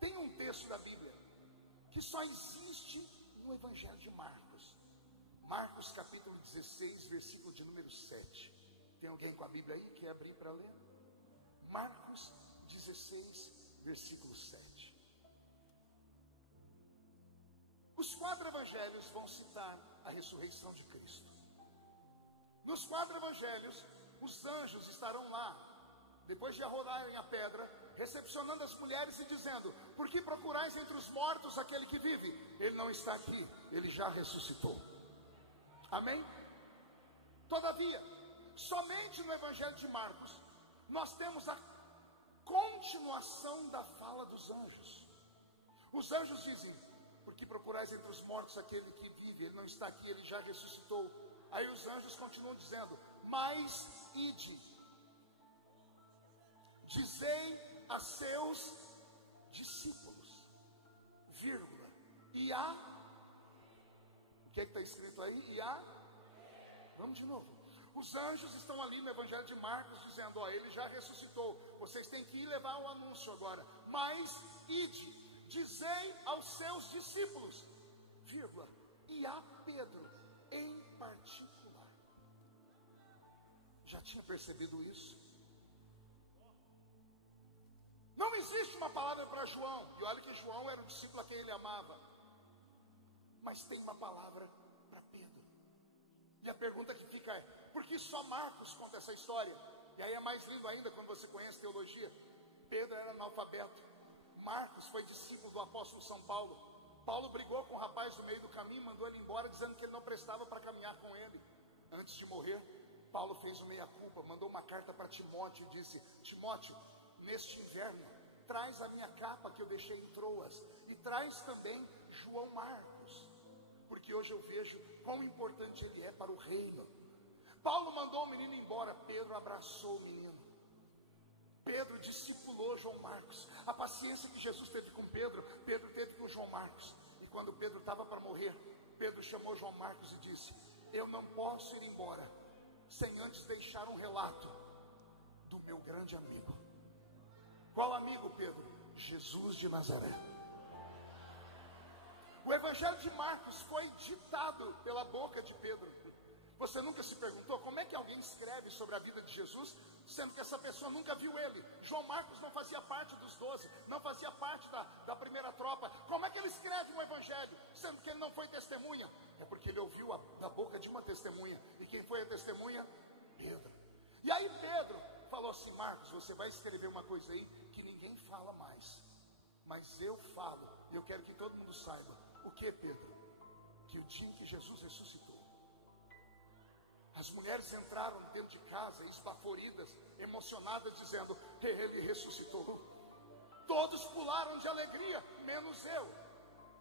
Tem um texto da Bíblia que só existe no Evangelho de Marcos. Marcos capítulo 16, versículo de número 7. Tem alguém com a Bíblia aí? Quer abrir para ler? Marcos 16, versículo 7. Os 4 evangelhos vão citar a ressurreição de Cristo. Nos 4 evangelhos, os anjos estarão lá, depois de arrolarem a pedra, recepcionando as mulheres e dizendo: por que procurais entre os mortos aquele que vive? Ele não está aqui, ele já ressuscitou. Amém? Todavia, somente no evangelho de Marcos, nós temos a continuação da fala dos anjos. Os anjos dizem: por que procurais entre os mortos aquele que vive? Ele não está aqui, ele já ressuscitou. Aí os anjos continuam dizendo: mas ide, dizei a seus discípulos, vírgula, e a, o que é que está escrito aí? E a, vamos de novo. Os anjos estão ali no evangelho de Marcos dizendo: ó, ele já ressuscitou, vocês têm que ir levar o anúncio agora. Mas ide, dizei aos seus discípulos, vírgula, e a Pedro em particular. Já tinha percebido isso? Não existe uma palavra para João, e olha que João era o discípulo a quem ele amava, mas tem uma palavra para Pedro. E a pergunta que fica é: por que só Marcos conta essa história? E aí é mais lindo ainda quando você conhece teologia. Pedro era analfabeto, Marcos foi discípulo do apóstolo São Paulo. Paulo brigou com o rapaz no meio do caminho, mandou ele embora, dizendo que ele não prestava para caminhar com ele. Antes de morrer, Paulo fez o meia-culpa, mandou uma carta para Timóteo e disse: Timóteo, neste inverno, traz a minha capa que eu deixei em Troas, e traz também João Marcos, porque hoje eu vejo quão importante ele é para o reino. Paulo mandou o menino embora, Pedro abraçou o menino. Pedro discipulou João Marcos. A paciência que Jesus teve com Pedro, Pedro teve com João Marcos. E quando Pedro estava para morrer, Pedro chamou João Marcos e disse: eu não posso ir embora sem antes deixar um relato do meu grande amigo. Qual amigo, Pedro? Jesus de Nazaré. O evangelho de Marcos foi ditado pela boca de Pedro. Você nunca se perguntou como é que alguém escreve sobre a vida de Jesus, sendo que essa pessoa nunca viu ele? João Marcos não fazia parte dos 12, não fazia parte da primeira tropa. Como é que ele escreve um evangelho, sendo que ele não foi testemunha? É porque ele ouviu da boca de uma testemunha. E quem foi a testemunha? Pedro. E aí Pedro falou assim: Marcos, você vai escrever uma coisa aí que ninguém fala mais, mas eu falo, e eu quero que todo mundo saiba. O que, Pedro? Que o dia em que Jesus ressuscitou, as mulheres entraram dentro de casa, esbaforidas, emocionadas, dizendo: ele ressuscitou. Todos pularam de alegria, menos eu.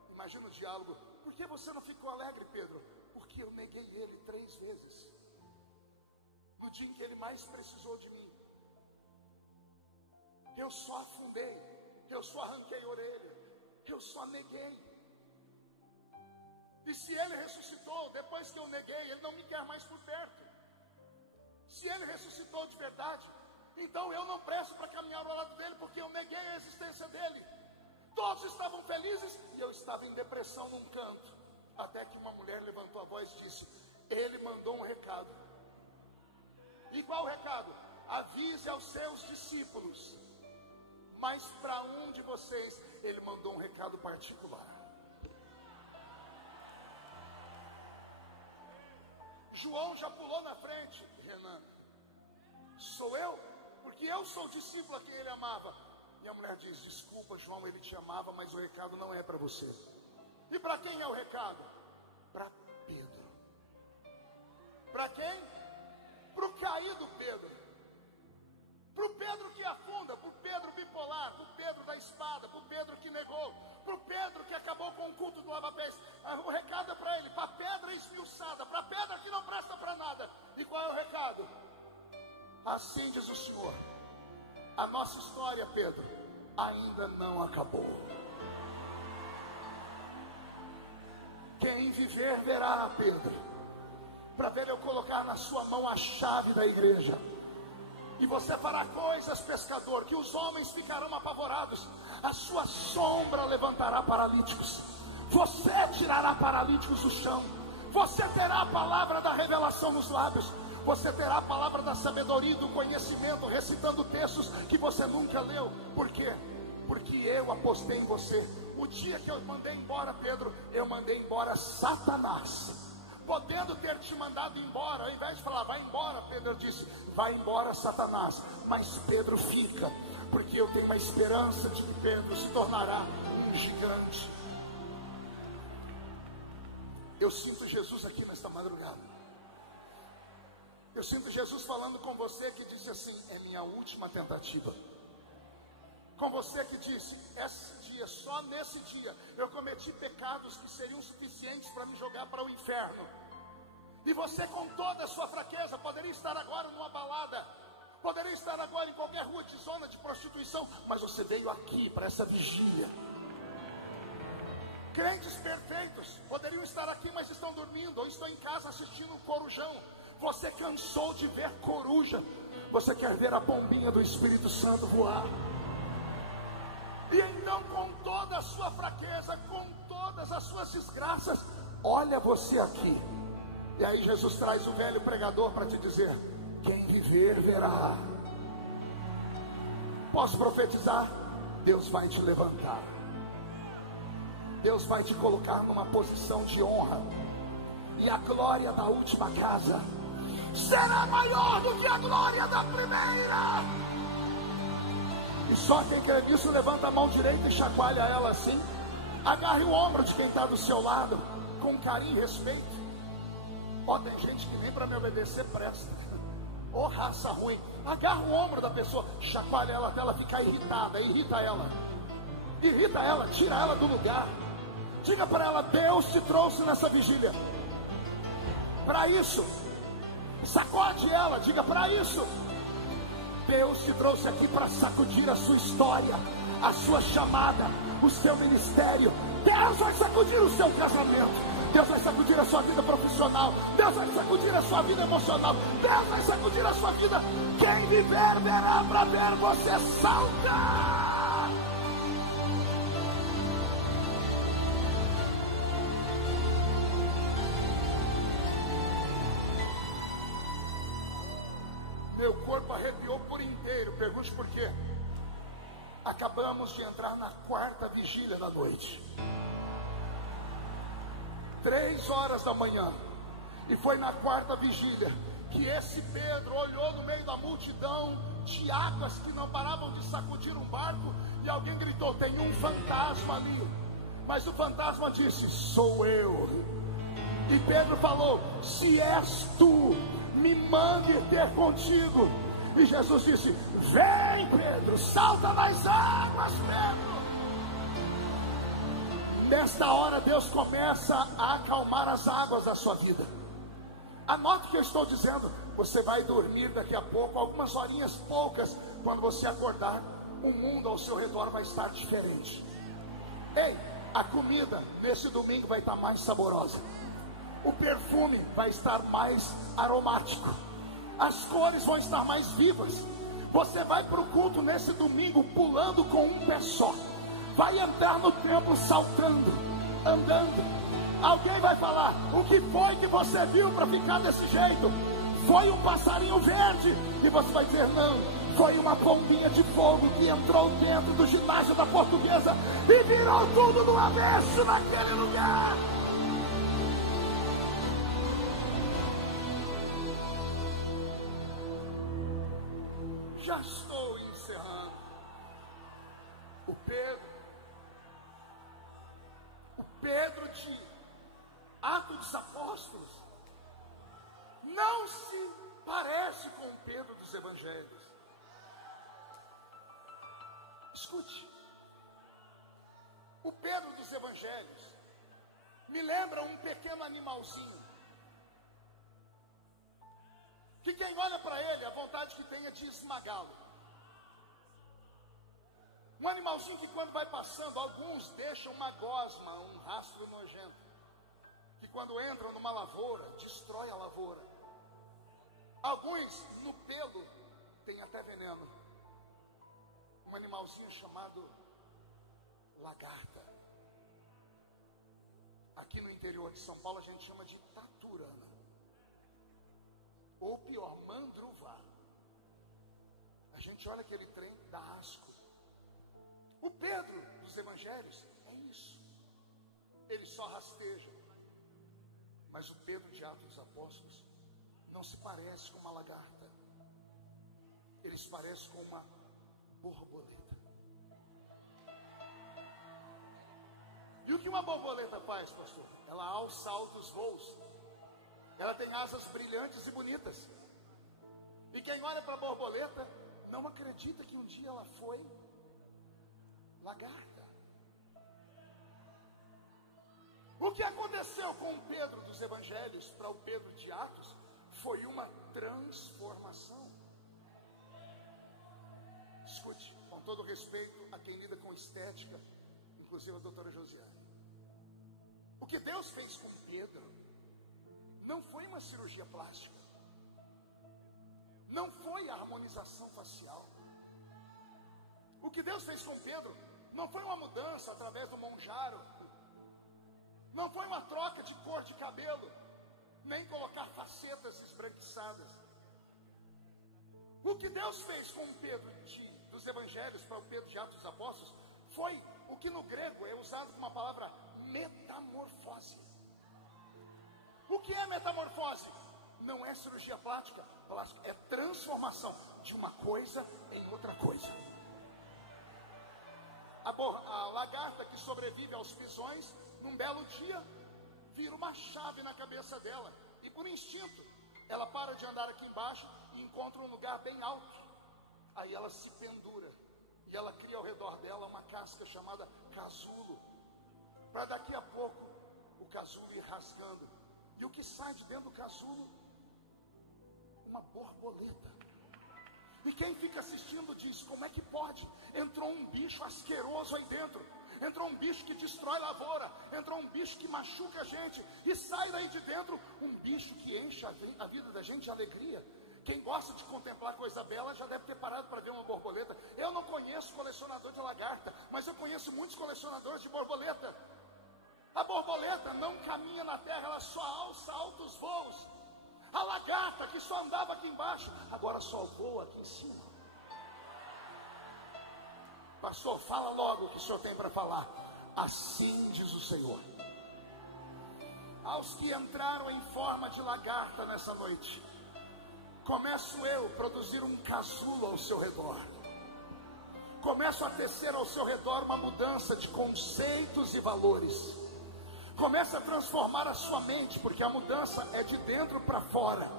Imagina o diálogo: por que você não ficou alegre, Pedro? Porque eu neguei ele 3 vezes, no dia em que ele mais precisou de mim. Eu só afundei, eu só arranquei a orelha, eu só neguei. E se ele ressuscitou, depois que eu neguei, ele não me quer mais por perto. Se ele ressuscitou de verdade, então eu não presto para caminhar ao lado dele, porque eu neguei a existência dele. Todos estavam felizes e eu estava em depressão num canto. Até que uma mulher levantou a voz e disse: ele mandou um recado. E qual o recado? Avise aos seus discípulos. Mas para um de vocês, ele mandou um recado particular. João já pulou na frente. Renan, sou eu? Porque eu sou o discípulo a quem ele amava. E a mulher diz: desculpa, João, ele te amava, mas o recado não é para você. E para quem é o recado? Para Pedro. Para quem? Para o caído Pedro. Para o Pedro que afunda, para o Pedro bipolar, para o Pedro da espada, para o Pedro que negou, para o Pedro que acabou com o culto do lava-pés. O recado é para ele, para a pedra esmiuçada, para a pedra que não presta para nada. E qual é o recado? Assim diz o Senhor: a nossa história, Pedro, ainda não acabou. Quem viver verá, Pedro. Para ver eu colocar na sua mão a chave da igreja. E você fará coisas, pescador, que os homens ficarão apavorados. A sua sombra levantará paralíticos. Você tirará paralíticos do chão. Você terá a palavra da revelação nos lábios. Você terá a palavra da sabedoria e do conhecimento, recitando textos que você nunca leu. Por quê? Porque eu apostei em você. O dia que eu mandei embora Pedro, eu mandei embora Satanás. Podendo ter te mandado embora, ao invés de falar vai embora, Pedro disse: vai embora Satanás, mas Pedro fica, porque eu tenho uma esperança de que Pedro se tornará um gigante. Eu sinto Jesus aqui nesta madrugada. Eu sinto Jesus falando com você que disse assim: é minha última tentativa. Com você que disse: esse dia, só nesse dia, eu cometi pecados que seriam suficientes para me jogar para o inferno. E você, com toda a sua fraqueza, poderia estar agora numa balada, poderia estar agora em qualquer rua de zona de prostituição, mas você veio aqui para essa vigia. Crentes perfeitos poderiam estar aqui, mas estão dormindo, ou estão em casa assistindo o corujão. Você cansou de ver coruja, você quer ver a pombinha do Espírito Santo voar. E então, com toda a sua fraqueza, com todas as suas desgraças, olha você aqui. E aí Jesus traz o velho pregador para te dizer: quem viver verá. Posso profetizar? Deus vai te levantar. Deus vai te colocar numa posição de honra. E a glória da última casa será maior do que a glória da primeira. E só quem crê nisso levanta a mão direita e chacoalha ela assim. Agarre o ombro de quem está do seu lado, com carinho e respeito. Ó, tem gente que nem para me obedecer presta. Ô, raça ruim. Agarra o ombro da pessoa, chacoalha ela até ela ficar irritada. Irrita ela, tira ela do lugar. Diga para ela: Deus te trouxe nessa vigília para isso. Sacode ela, diga: para isso Deus te trouxe aqui, para sacudir a sua história, a sua chamada, o seu ministério. Deus vai sacudir o seu casamento, Deus vai sacudir a sua vida profissional, Deus vai sacudir a sua vida emocional, Deus vai sacudir a sua vida. Quem viver verá para ver você saltar. Meu corpo arrepiou por inteiro. Pergunte por quê. Acabamos de entrar na quarta vigília da noite, 3h da manhã, e foi na quarta vigília que esse Pedro olhou no meio da multidão de águas que não paravam de sacudir um barco, e alguém gritou: tem um fantasma ali. Mas o fantasma disse: sou eu. E Pedro falou: se és tu, me mande ter contigo. E Jesus disse: vem, Pedro, salta nas águas, Pedro. Nesta hora Deus começa a acalmar as águas da sua vida. Anote o que eu estou dizendo. Você vai dormir daqui a pouco, algumas horinhas poucas. Quando você acordar, o mundo ao seu redor vai estar diferente. Ei, a comida nesse domingo vai estar mais saborosa, o perfume vai estar mais aromático, as cores vão estar mais vivas. Você vai para o culto nesse domingo pulando com um pé só, vai entrar no templo saltando, andando. Alguém vai falar: o que foi que você viu para ficar desse jeito? Foi um passarinho verde. E você vai dizer: não, foi uma pombinha de fogo que entrou dentro do ginásio da Portuguesa e virou tudo do avesso naquele lugar. Já estou encerrando. O Pedro de Atos dos Apóstolos não se parece com o Pedro dos Evangelhos. Escute, o Pedro dos Evangelhos me lembra um pequeno animalzinho, que quem olha para ele, a vontade que tem é de esmagá-lo. Um animalzinho que quando vai passando, alguns deixam uma gosma, um rastro nojento, que quando entram numa lavoura, destrói a lavoura. Alguns no pelo tem até veneno. Um animalzinho chamado lagarta. Aqui no interior de São Paulo a gente chama de taturana, ou pior, mandruvá. A gente olha aquele trem, dá asco. O Pedro dos Evangelhos é isso. Ele só rasteja. Mas o Pedro de Atos dos Apóstolos não se parece com uma lagarta. Ele se parece com uma borboleta. E o que uma borboleta faz, pastor? Ela alça altos voos. Ela tem asas brilhantes e bonitas. E quem olha para a borboleta não acredita que um dia ela foi lagarta. O que aconteceu com o Pedro dos Evangelhos para o Pedro de Atos foi uma transformação. Escute, com todo respeito a quem lida com estética, inclusive a doutora Josiane. O que Deus fez com Pedro não foi uma cirurgia plástica, não foi a harmonização facial. O que Deus fez com Pedro não foi uma mudança através do monjaro, não foi uma troca de cor de cabelo, nem colocar facetas esbranquiçadas. O que Deus fez com o Pedro dos Evangelhos para o Pedro de Atos dos Apóstolos foi o que no grego é usado como uma palavra metamorfose. O que é metamorfose? Não é cirurgia plástica, é transformação de uma coisa em outra coisa. A lagarta que sobrevive aos pisões, num belo dia, vira uma chave na cabeça dela. E por instinto, ela para de andar aqui embaixo e encontra um lugar bem alto. Aí ela se pendura e ela cria ao redor dela uma casca chamada casulo, para daqui a pouco o casulo ir rasgando. E o que sai de dentro do casulo? Uma borboleta. E quem fica assistindo diz: como é que pode? Entrou um bicho asqueroso aí dentro. Entrou um bicho que destrói lavoura. Entrou um bicho que machuca a gente. E sai daí de dentro um bicho que enche a vida da gente de alegria. Quem gosta de contemplar coisa bela já deve ter parado para ver uma borboleta. Eu não conheço colecionador de lagarta, mas eu conheço muitos colecionadores de borboleta. A borboleta não caminha na terra, ela só alça altos voos. A lagarta que só andava aqui embaixo, agora só voa aqui em cima. Pastor, fala logo o que o senhor tem para falar. Assim diz o Senhor: aos que entraram em forma de lagarta nessa noite, começo eu a produzir um casulo ao seu redor. Começo a tecer ao seu redor uma mudança de conceitos e valores. Começa a transformar a sua mente, porque a mudança é de dentro para fora.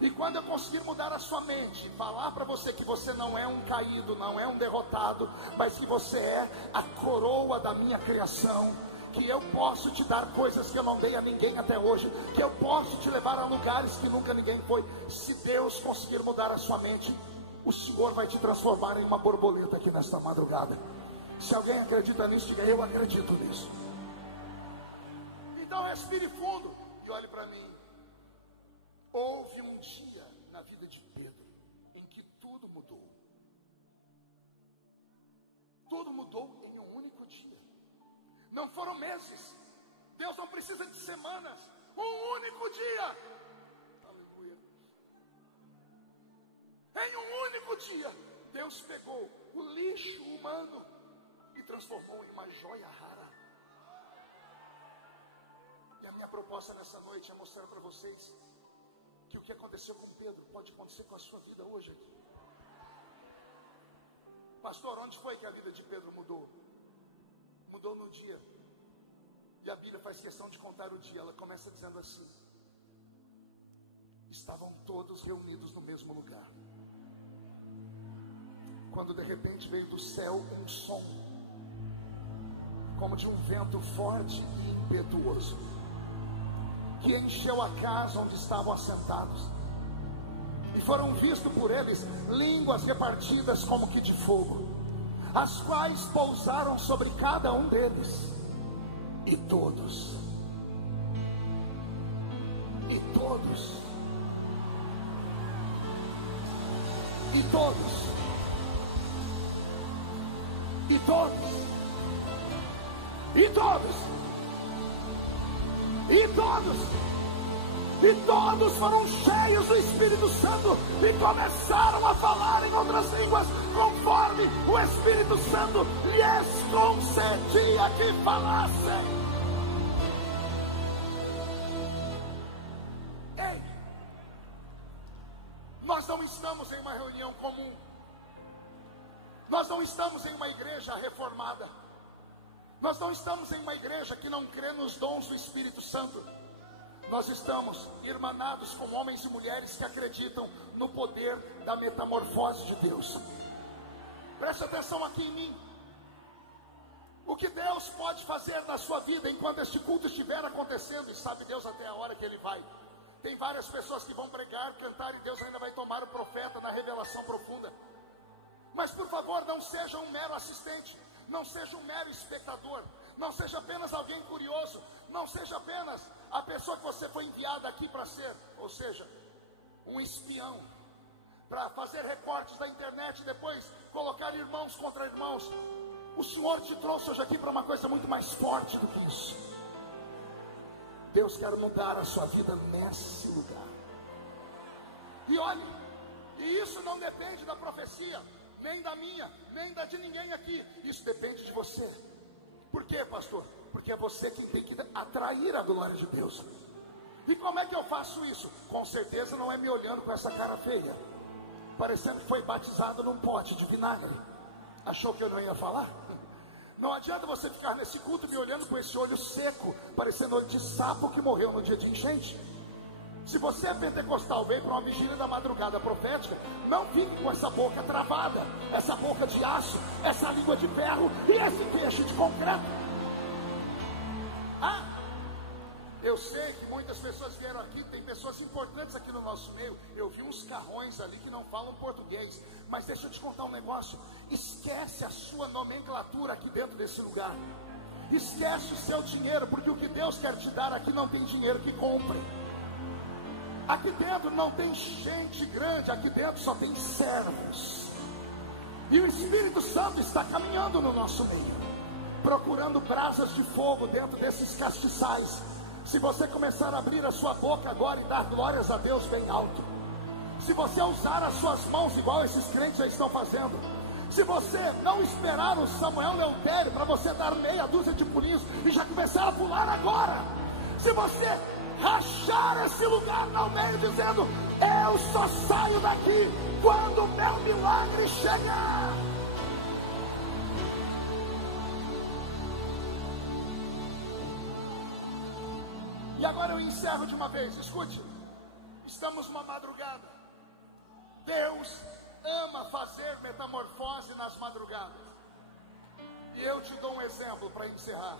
E quando eu conseguir mudar a sua mente, falar para você que você não é um caído, não é um derrotado, mas que você é a coroa da minha criação, que eu posso te dar coisas que eu não dei a ninguém até hoje, que eu posso te levar a lugares que nunca ninguém foi. Se Deus conseguir mudar a sua mente, o Senhor vai te transformar em uma borboleta aqui nesta madrugada. Se alguém acredita nisso, diga: eu acredito nisso. Então respire fundo e olhe para mim. Houve um dia na vida de Pedro em que tudo mudou. Tudo mudou em um único dia. Não foram meses. Deus não precisa de semanas. Um único dia. Aleluia. Em um único dia, Deus pegou o lixo humano e transformou em uma joia rara. E a minha proposta nessa noite é mostrar para vocês que o que aconteceu com Pedro pode acontecer com a sua vida hoje aqui. Pastor, onde foi que a vida de Pedro mudou? Mudou no dia. E a Bíblia faz questão de contar o dia. Ela começa dizendo assim: estavam todos reunidos no mesmo lugar, quando de repente veio do céu um som, como de um vento forte e impetuoso, que encheu a casa onde estavam assentados. E foram vistos por eles línguas repartidas como que de fogo, as quais pousaram sobre cada um deles. E todos, e todos, e todos, e todos, e todos, e todos, e todos foram cheios do Espírito Santo e começaram a falar em outras línguas, conforme o Espírito Santo lhes concedia que falassem. Ei, nós não estamos em uma reunião comum, nós não estamos em uma igreja reformada, nós não estamos em uma igreja que não crê nos dons do Espírito Santo. Nós estamos irmanados com homens e mulheres que acreditam no poder da metamorfose de Deus. Preste atenção aqui em mim. O que Deus pode fazer na sua vida enquanto este culto estiver acontecendo, e sabe Deus até a hora que Ele vai. Tem várias pessoas que vão pregar, cantar, e Deus ainda vai tomar o profeta na revelação profunda. Mas por favor, não seja um mero assistente, não seja um mero espectador, não seja apenas alguém curioso, não seja apenas a pessoa que você foi enviada aqui para ser, ou seja, um espião, para fazer recortes da internet e depois colocar irmãos contra irmãos. O Senhor te trouxe hoje aqui para uma coisa muito mais forte do que isso. Deus quer mudar a sua vida nesse lugar. E olhe, e isso não depende da profecia, nem da minha, nem da de ninguém aqui. Isso depende de você. Por quê, pastor? Porque é você quem tem que atrair a glória de Deus. E como é que eu faço isso? Com certeza não é me olhando com essa cara feia, parecendo que foi batizado num pote de vinagre. Achou que eu não ia falar? Não adianta você ficar nesse culto me olhando com esse olho seco, parecendo olho de sapo que morreu no dia de enchente. Se você é pentecostal, veio para uma vigília da madrugada profética, não fique com essa boca travada, essa boca de aço, essa língua de ferro e esse queixo de concreto. Eu sei que muitas pessoas vieram aqui, tem pessoas importantes aqui no nosso meio. Eu vi uns carrões ali que não falam português, mas deixa eu te contar um negócio. Esquece a sua nomenclatura aqui dentro desse lugar. Esquece o seu dinheiro, porque o que Deus quer te dar aqui não tem dinheiro que compre. Aqui dentro não tem gente grande, aqui dentro só tem servos. E o Espírito Santo está caminhando no nosso meio, procurando brasas de fogo dentro desses castiçais. Se você começar a abrir a sua boca agora e dar glórias a Deus bem alto, se você usar as suas mãos igual esses crentes já estão fazendo, se você não esperar o Samuel Leutério para você dar meia dúzia de pulinhos e já começar a pular agora, se você rachar esse lugar no meio dizendo: eu só saio daqui quando o meu milagre chegar. E agora eu encerro de uma vez. Escute, estamos numa madrugada. Deus ama fazer metamorfose nas madrugadas. E eu te dou um exemplo para encerrar.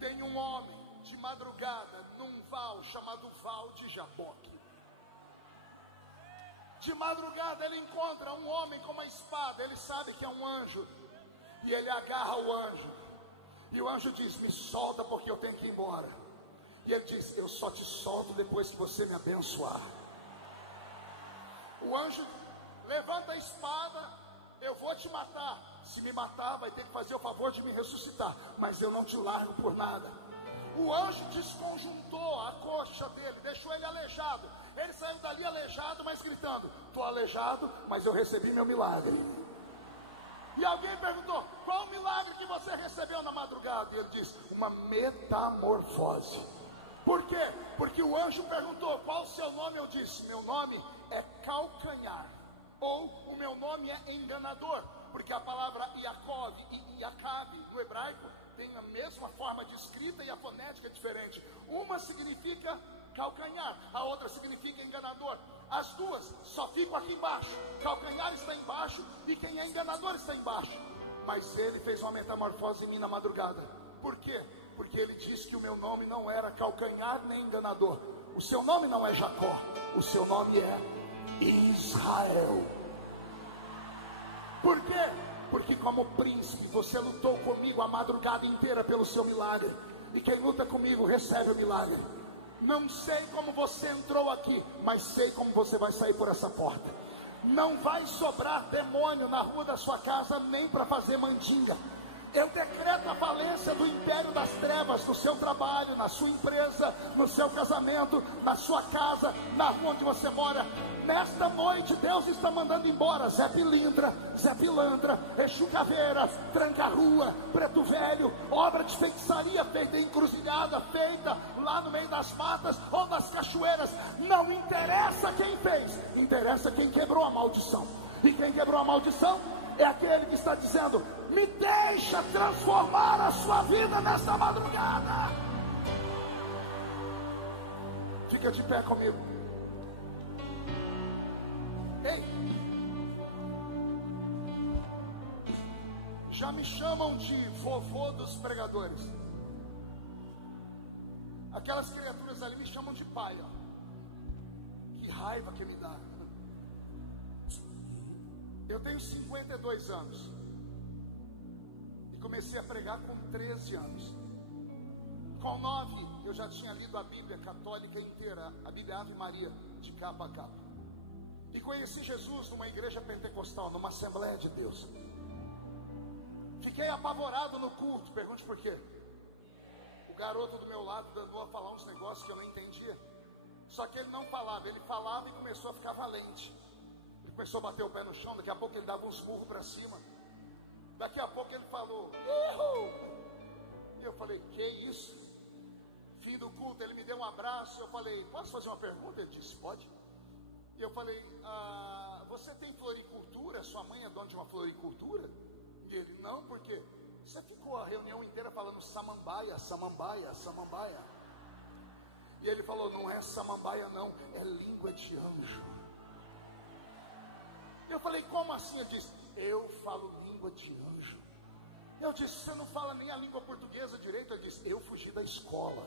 Tem um homem de madrugada num val chamado Val de Jaboque. De madrugada ele encontra um homem com uma espada. Ele sabe que é um anjo, e ele agarra o anjo, e o anjo diz: me solta porque eu tenho que ir embora. E ele diz: eu só te solto depois que você me abençoar. O anjo levanta a espada: eu vou te matar. Se me matar, vai ter que fazer o favor de me ressuscitar, mas eu não te largo por nada. O anjo desconjuntou a coxa dele, deixou ele aleijado. Ele saiu dali aleijado, mas gritando: estou aleijado, mas eu recebi meu milagre. E alguém perguntou: qual o milagre que você recebeu na madrugada? E ele disse: uma metamorfose. Por quê? Porque o anjo perguntou: qual o seu nome? Eu disse: meu nome é calcanhar, ou o meu nome é enganador, porque a palavra Yaakov e Yaakov no hebraico tem a mesma forma de escrita e a fonética é diferente. Uma significa calcanhar, a outra significa enganador. As duas só ficam aqui embaixo. Calcanhar está embaixo e quem é enganador está embaixo. Mas ele fez uma metamorfose em mim na madrugada. Por quê? Porque ele disse que o meu nome não era calcanhar nem enganador. O seu nome não é Jacó, o seu nome é Israel. Por quê? Porque como príncipe você lutou comigo a madrugada inteira pelo seu milagre. E quem luta comigo recebe o milagre. Não sei como você entrou aqui, mas sei como você vai sair por essa porta. Não vai sobrar demônio na rua da sua casa, nem para fazer mandinga. Eu decreto a falência do império das trevas no seu trabalho, na sua empresa, no seu casamento, na sua casa, na rua onde você mora. Nesta noite Deus está mandando embora Zé Pilindra, Zé Pilantra, Exu Caveira, Tranca-Rua, Preto Velho, obra de feitiçaria feita em encruzilhada, feita lá no meio das matas ou nas cachoeiras. Não interessa quem fez, interessa quem quebrou a maldição. E quem quebrou a maldição é aquele que está dizendo: me deixa transformar a sua vida nesta madrugada. Fica de pé comigo. Ei, já me chamam de vovô dos pregadores. Aquelas criaturas ali me chamam de pai, ó. Que raiva que me dá. Eu tenho 52 anos e comecei a pregar com 13 anos. Com 9 eu já tinha lido a Bíblia católica inteira, a Bíblia Ave Maria, de capa a capa. E conheci Jesus numa igreja pentecostal, numa Assembleia de Deus. Fiquei apavorado no culto, pergunte por quê. O garoto do meu lado andou a falar uns negócios que eu não entendia. Só que ele não falava, ele falava e começou a ficar valente. Ele começou a bater o pé no chão, daqui a pouco ele dava uns burros para cima. Daqui a pouco ele falou: uhul! E eu falei: que isso? Fim do culto, ele me deu um abraço. Eu falei: posso fazer uma pergunta? Ele disse: pode. E eu falei: você tem floricultura? Sua mãe é dona de uma floricultura? E ele: não, por quê? você ficou a reunião inteira falando samambaia, samambaia, samambaia. E ele falou, não é samambaia não, é língua de anjo. Eu falei, como assim? Ele disse, eu falo língua de anjo. Eu disse, você não fala nem a língua portuguesa direito? Ele disse, eu fugi da escola.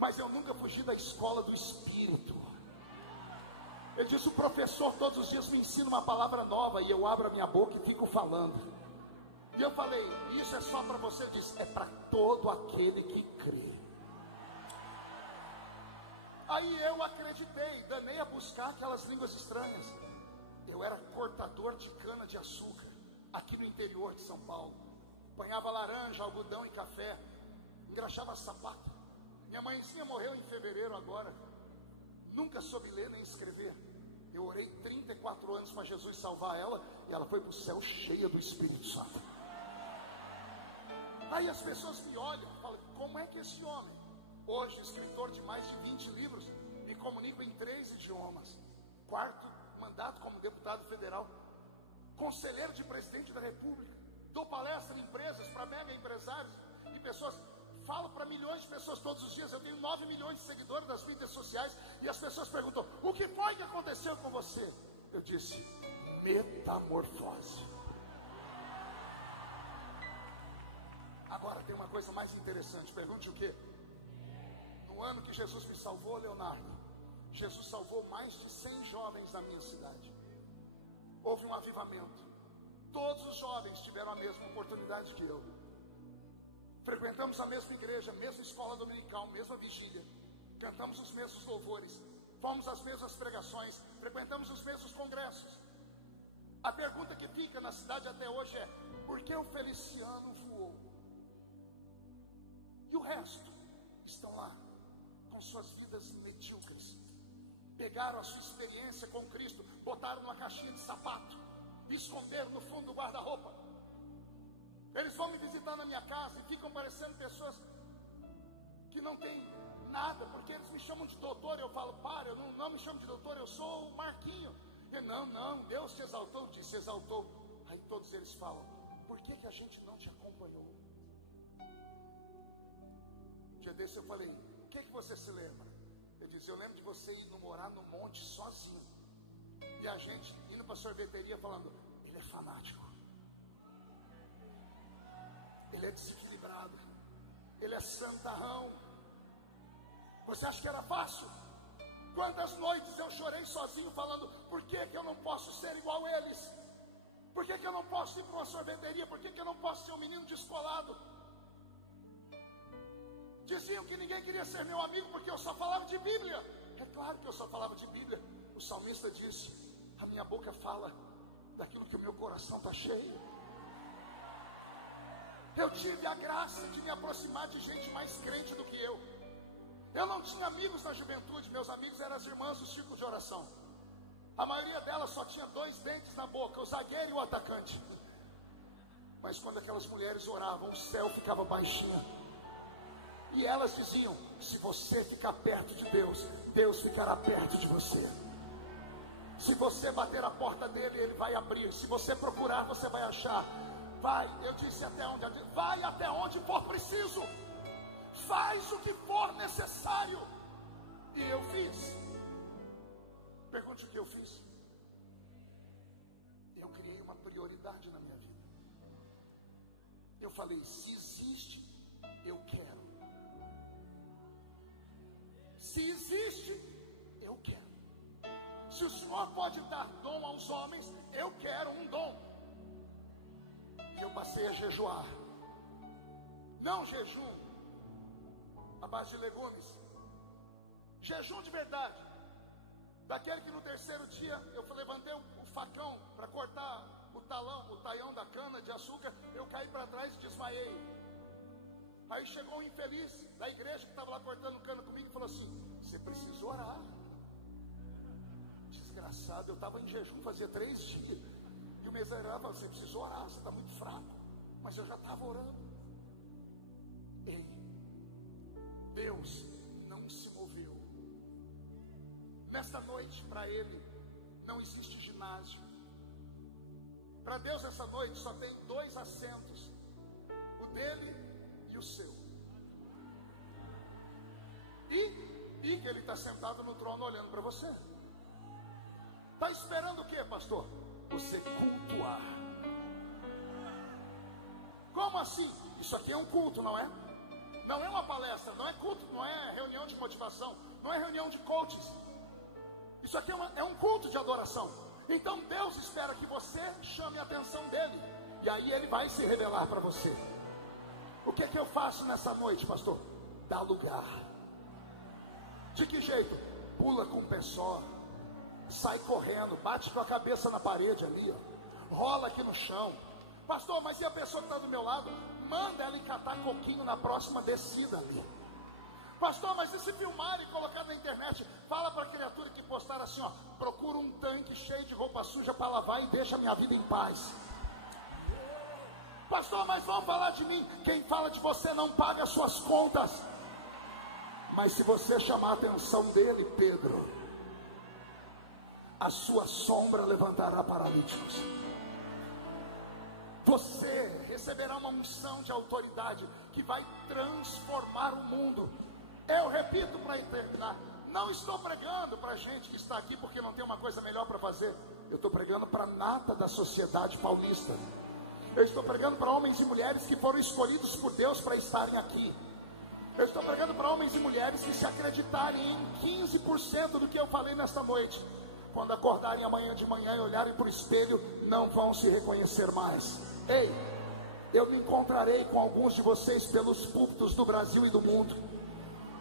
Mas eu nunca fugi da escola do Espírito. Ele disse, o professor todos os dias me ensina uma palavra nova e eu abro a minha boca e fico falando. E eu falei, isso é só para você? Ele disse, é para todo aquele que crê. Aí eu acreditei, danei a buscar aquelas línguas estranhas. Eu era cortador de cana de açúcar, aqui no interior de São Paulo. Apanhava laranja, algodão e café, engraxava sapato. Minha mãezinha morreu em fevereiro agora. Nunca soube ler nem escrever. Eu orei 34 anos para Jesus salvar ela, e ela foi para o céu cheia do Espírito Santo. Aí as pessoas me olham e falam, como é que esse homem, hoje escritor de mais de 20 livros, me comunica em 3 idiomas, 4º mandato como deputado federal, conselheiro de presidente da república, dou palestra em empresas para mega empresários e pessoas, falo para milhões de pessoas todos os dias. Eu tenho 9 milhões de seguidores nas mídias sociais, e as pessoas perguntam, o que foi que aconteceu com você? Eu disse, metamorfose. Agora tem uma coisa mais interessante, pergunte o quê? No ano que Jesus me salvou, Leonardo, Jesus salvou mais de 100 jovens da minha cidade. Houve um avivamento. Todos os jovens tiveram a mesma oportunidade que eu. Frequentamos a mesma igreja, mesma escola dominical, mesma vigília. Cantamos os mesmos louvores. Fomos às mesmas pregações. Frequentamos os mesmos congressos. A pergunta que fica na cidade até hoje é, por que o Feliciano voou? E o resto estão lá, com suas vidas medíocres. Pegaram a sua experiência com Cristo, botaram numa caixinha de sapato e esconderam no fundo do guarda-roupa. Eles vão me visitar na minha casa e ficam parecendo pessoas que não têm nada, porque eles me chamam de doutor. Eu falo, para, eu não me chamo de doutor, eu sou o Marquinho. E não, Deus te exaltou, te exaltou. Aí todos eles falam, por que a gente não te acompanhou? Um dia desse eu falei, o que você se lembra? Ele disse, eu lembro de você indo morar no monte sozinho, e a gente indo para a sorveteria falando, ele é fanático, ele é desequilibrado, ele é santarrão. Você acha que era fácil? Quantas noites eu chorei sozinho falando, por que eu não posso ser igual a eles? Por que eu não posso ir para uma sorveteria? Por que eu não posso ser um menino descolado? Diziam que ninguém queria ser meu amigo porque eu só falava de Bíblia. É claro que eu só falava de Bíblia. O salmista disse, a minha boca fala daquilo que o meu coração está cheio. Eu tive a graça de me aproximar de gente mais crente do que eu. Eu não tinha amigos na juventude. Meus amigos eram as irmãs do círculo de oração. A maioria delas só tinha 2 dentes na boca, o zagueiro e o atacante. Mas quando aquelas mulheres oravam, o céu ficava baixinho. E elas diziam, se você ficar perto de Deus, Deus ficará perto de você. Se você bater a porta dele, ele vai abrir. Se você procurar, você vai achar. Vai, eu disse até onde? Vai até onde for preciso. Faz o que for necessário. E eu fiz. Pergunte o que eu fiz. Eu criei uma prioridade na minha vida. Eu falei, se existe, eu quero. Se existe, eu quero. Se o Senhor pode dar dom aos homens, eu quero um dom. E eu passei a jejuar. Não jejum à base de legumes, jejum de verdade. Daquele que no 3º dia eu levantei o facão para cortar o taião da cana de açúcar, eu caí para trás e desmaiei. Aí chegou um infeliz da igreja que estava lá cortando cana comigo e falou assim, você precisa orar. Desgraçado, eu estava em jejum fazia 3 dias. E o miserável falou, você precisa orar, você está muito fraco. Mas eu já estava orando. Ei, Deus não se moveu. Nesta noite, para Ele, não existe ginásio. Para Deus, essa noite só tem 2 assentos. dele e o seu. E que ele está sentado no trono olhando para você. Está esperando o que, pastor? Você cultuar. Como assim? Isso aqui é um culto, não é? Não é uma palestra, não é culto, não é reunião de motivação, não é reunião de coaches. Isso aqui é um culto de adoração. Então Deus espera que você chame a atenção dele, e aí ele vai se revelar para você. O que é que eu faço nessa noite, pastor? Dá lugar. De que jeito? Pula com o pé só, sai correndo, bate com a cabeça na parede ali, ó. Rola aqui no chão. Pastor, mas e a pessoa que está do meu lado? Manda ela encatar coquinho na próxima descida ali. Pastor, mas e se filmar e colocar na internet? Fala para a criatura que postar assim, ó: procura um tanque cheio de roupa suja para lavar e deixa a minha vida em paz. Pastor, mas vão falar de mim. Quem fala de você não paga as suas contas. Mas se você chamar a atenção dele, Pedro, a sua sombra levantará paralíticos. Você receberá uma unção de autoridade que vai transformar o mundo. Eu repito para terminar, não estou pregando para gente que está aqui porque não tem uma coisa melhor para fazer. Eu estou pregando para a nata da sociedade paulista. Eu estou pregando para homens e mulheres que foram escolhidos por Deus para estarem aqui. Eu estou pregando para homens e mulheres que, se acreditarem em 15% do que eu falei nesta noite, quando acordarem amanhã de manhã e olharem para o espelho, não vão se reconhecer mais. Ei, eu me encontrarei com alguns de vocês pelos púlpitos do Brasil e do mundo.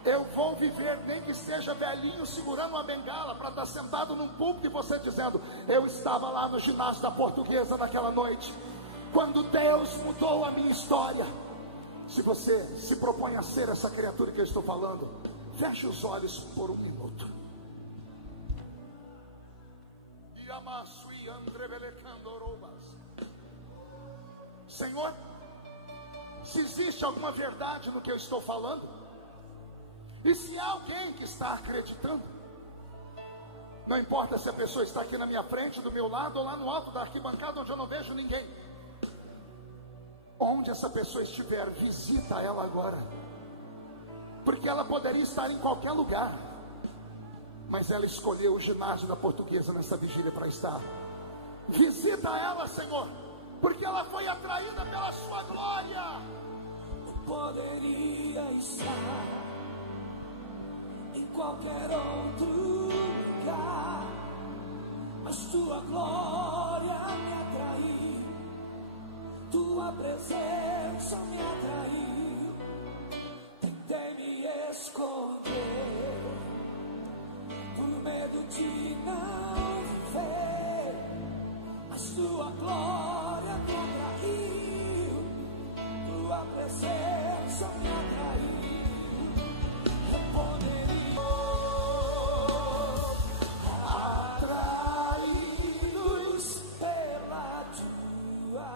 Eu vou viver, nem que seja velhinho, segurando uma bengala, para estar sentado num púlpito e você dizendo: eu estava lá no ginásio da Portuguesa naquela noite, quando Deus mudou a minha história. Se você se propõe a ser essa criatura que eu estou falando, feche os olhos por um minuto. Senhor, se existe alguma verdade no que eu estou falando, e se há alguém que está acreditando, não importa se a pessoa está aqui na minha frente, do meu lado, ou lá no alto da arquibancada onde eu não vejo ninguém, onde essa pessoa estiver, visita ela agora, porque ela poderia estar em qualquer lugar, mas ela escolheu o ginásio da Portuguesa nessa vigília para estar. Visita ela, Senhor, porque ela foi atraída pela sua glória. Poderia estar em qualquer outro lugar, mas tua glória me atraiu, tua presença me atraiu. Tentei me esconder por medo de não viver, mas tua glória me atraiu, tua presença me atraiu. Eu poderia atraídos pela tua.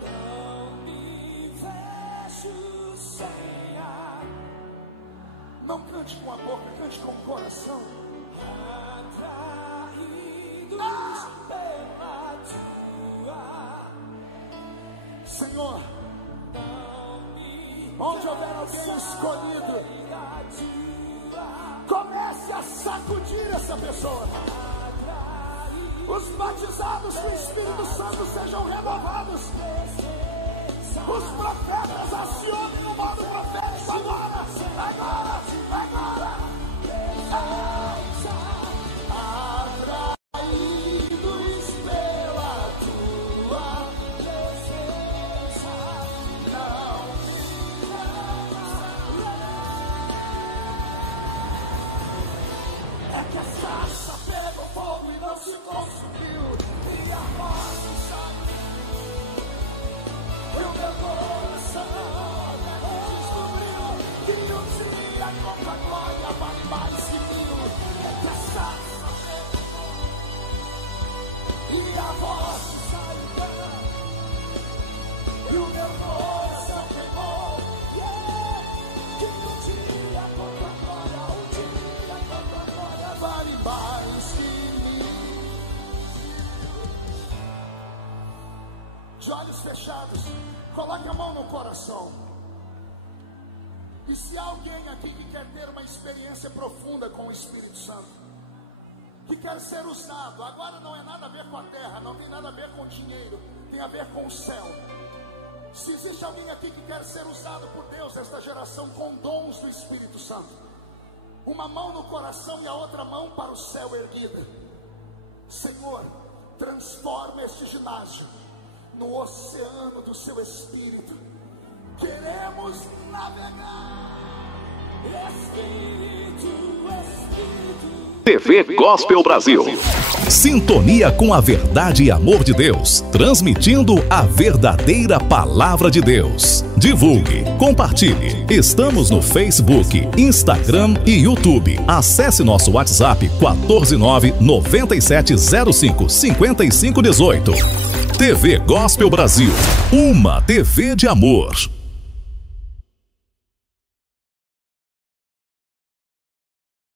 Não me vejo sem a. Não cante com a boca, cante com o coração. Atraídos pela tua. Senhor, Não me onde houver alguém escolhido, comece a sacudir essa pessoa. Os batizados com o Espírito Santo sejam renovados. Os profetas acionem no modo profético agora. Agora, agora. Atraídos pela tua presença, não. É que a sarça pegou fogo e não se consumiu, e a morte sabe. E o meu coração descobriu que um dia com a glória vale mais que mil. É que a sarça pegou e a voz saiu, e o meu coração queimou. Que um dia com a glória, um dia com a glória vale mais que Coloque a mão no coração. E se há alguém aqui que quer ter uma experiência profunda com o Espírito Santo, que quer ser usado, agora não é nada a ver com a terra, não tem nada a ver com o dinheiro, tem a ver com o céu. Se existe alguém aqui que quer ser usado por Deus, esta geração, com dons do Espírito Santo, uma mão no coração e a outra mão para o céu erguida. Senhor, transforma este ginásio no oceano do seu Espírito. Queremos navegar. Espírito, Espírito. TV Gospel Brasil. Sintonia com a verdade e amor de Deus, transmitindo a verdadeira palavra de Deus. Divulgue, compartilhe. Estamos no Facebook, Instagram e YouTube. Acesse nosso WhatsApp 14997055518. TV Gospel Brasil, uma TV de amor.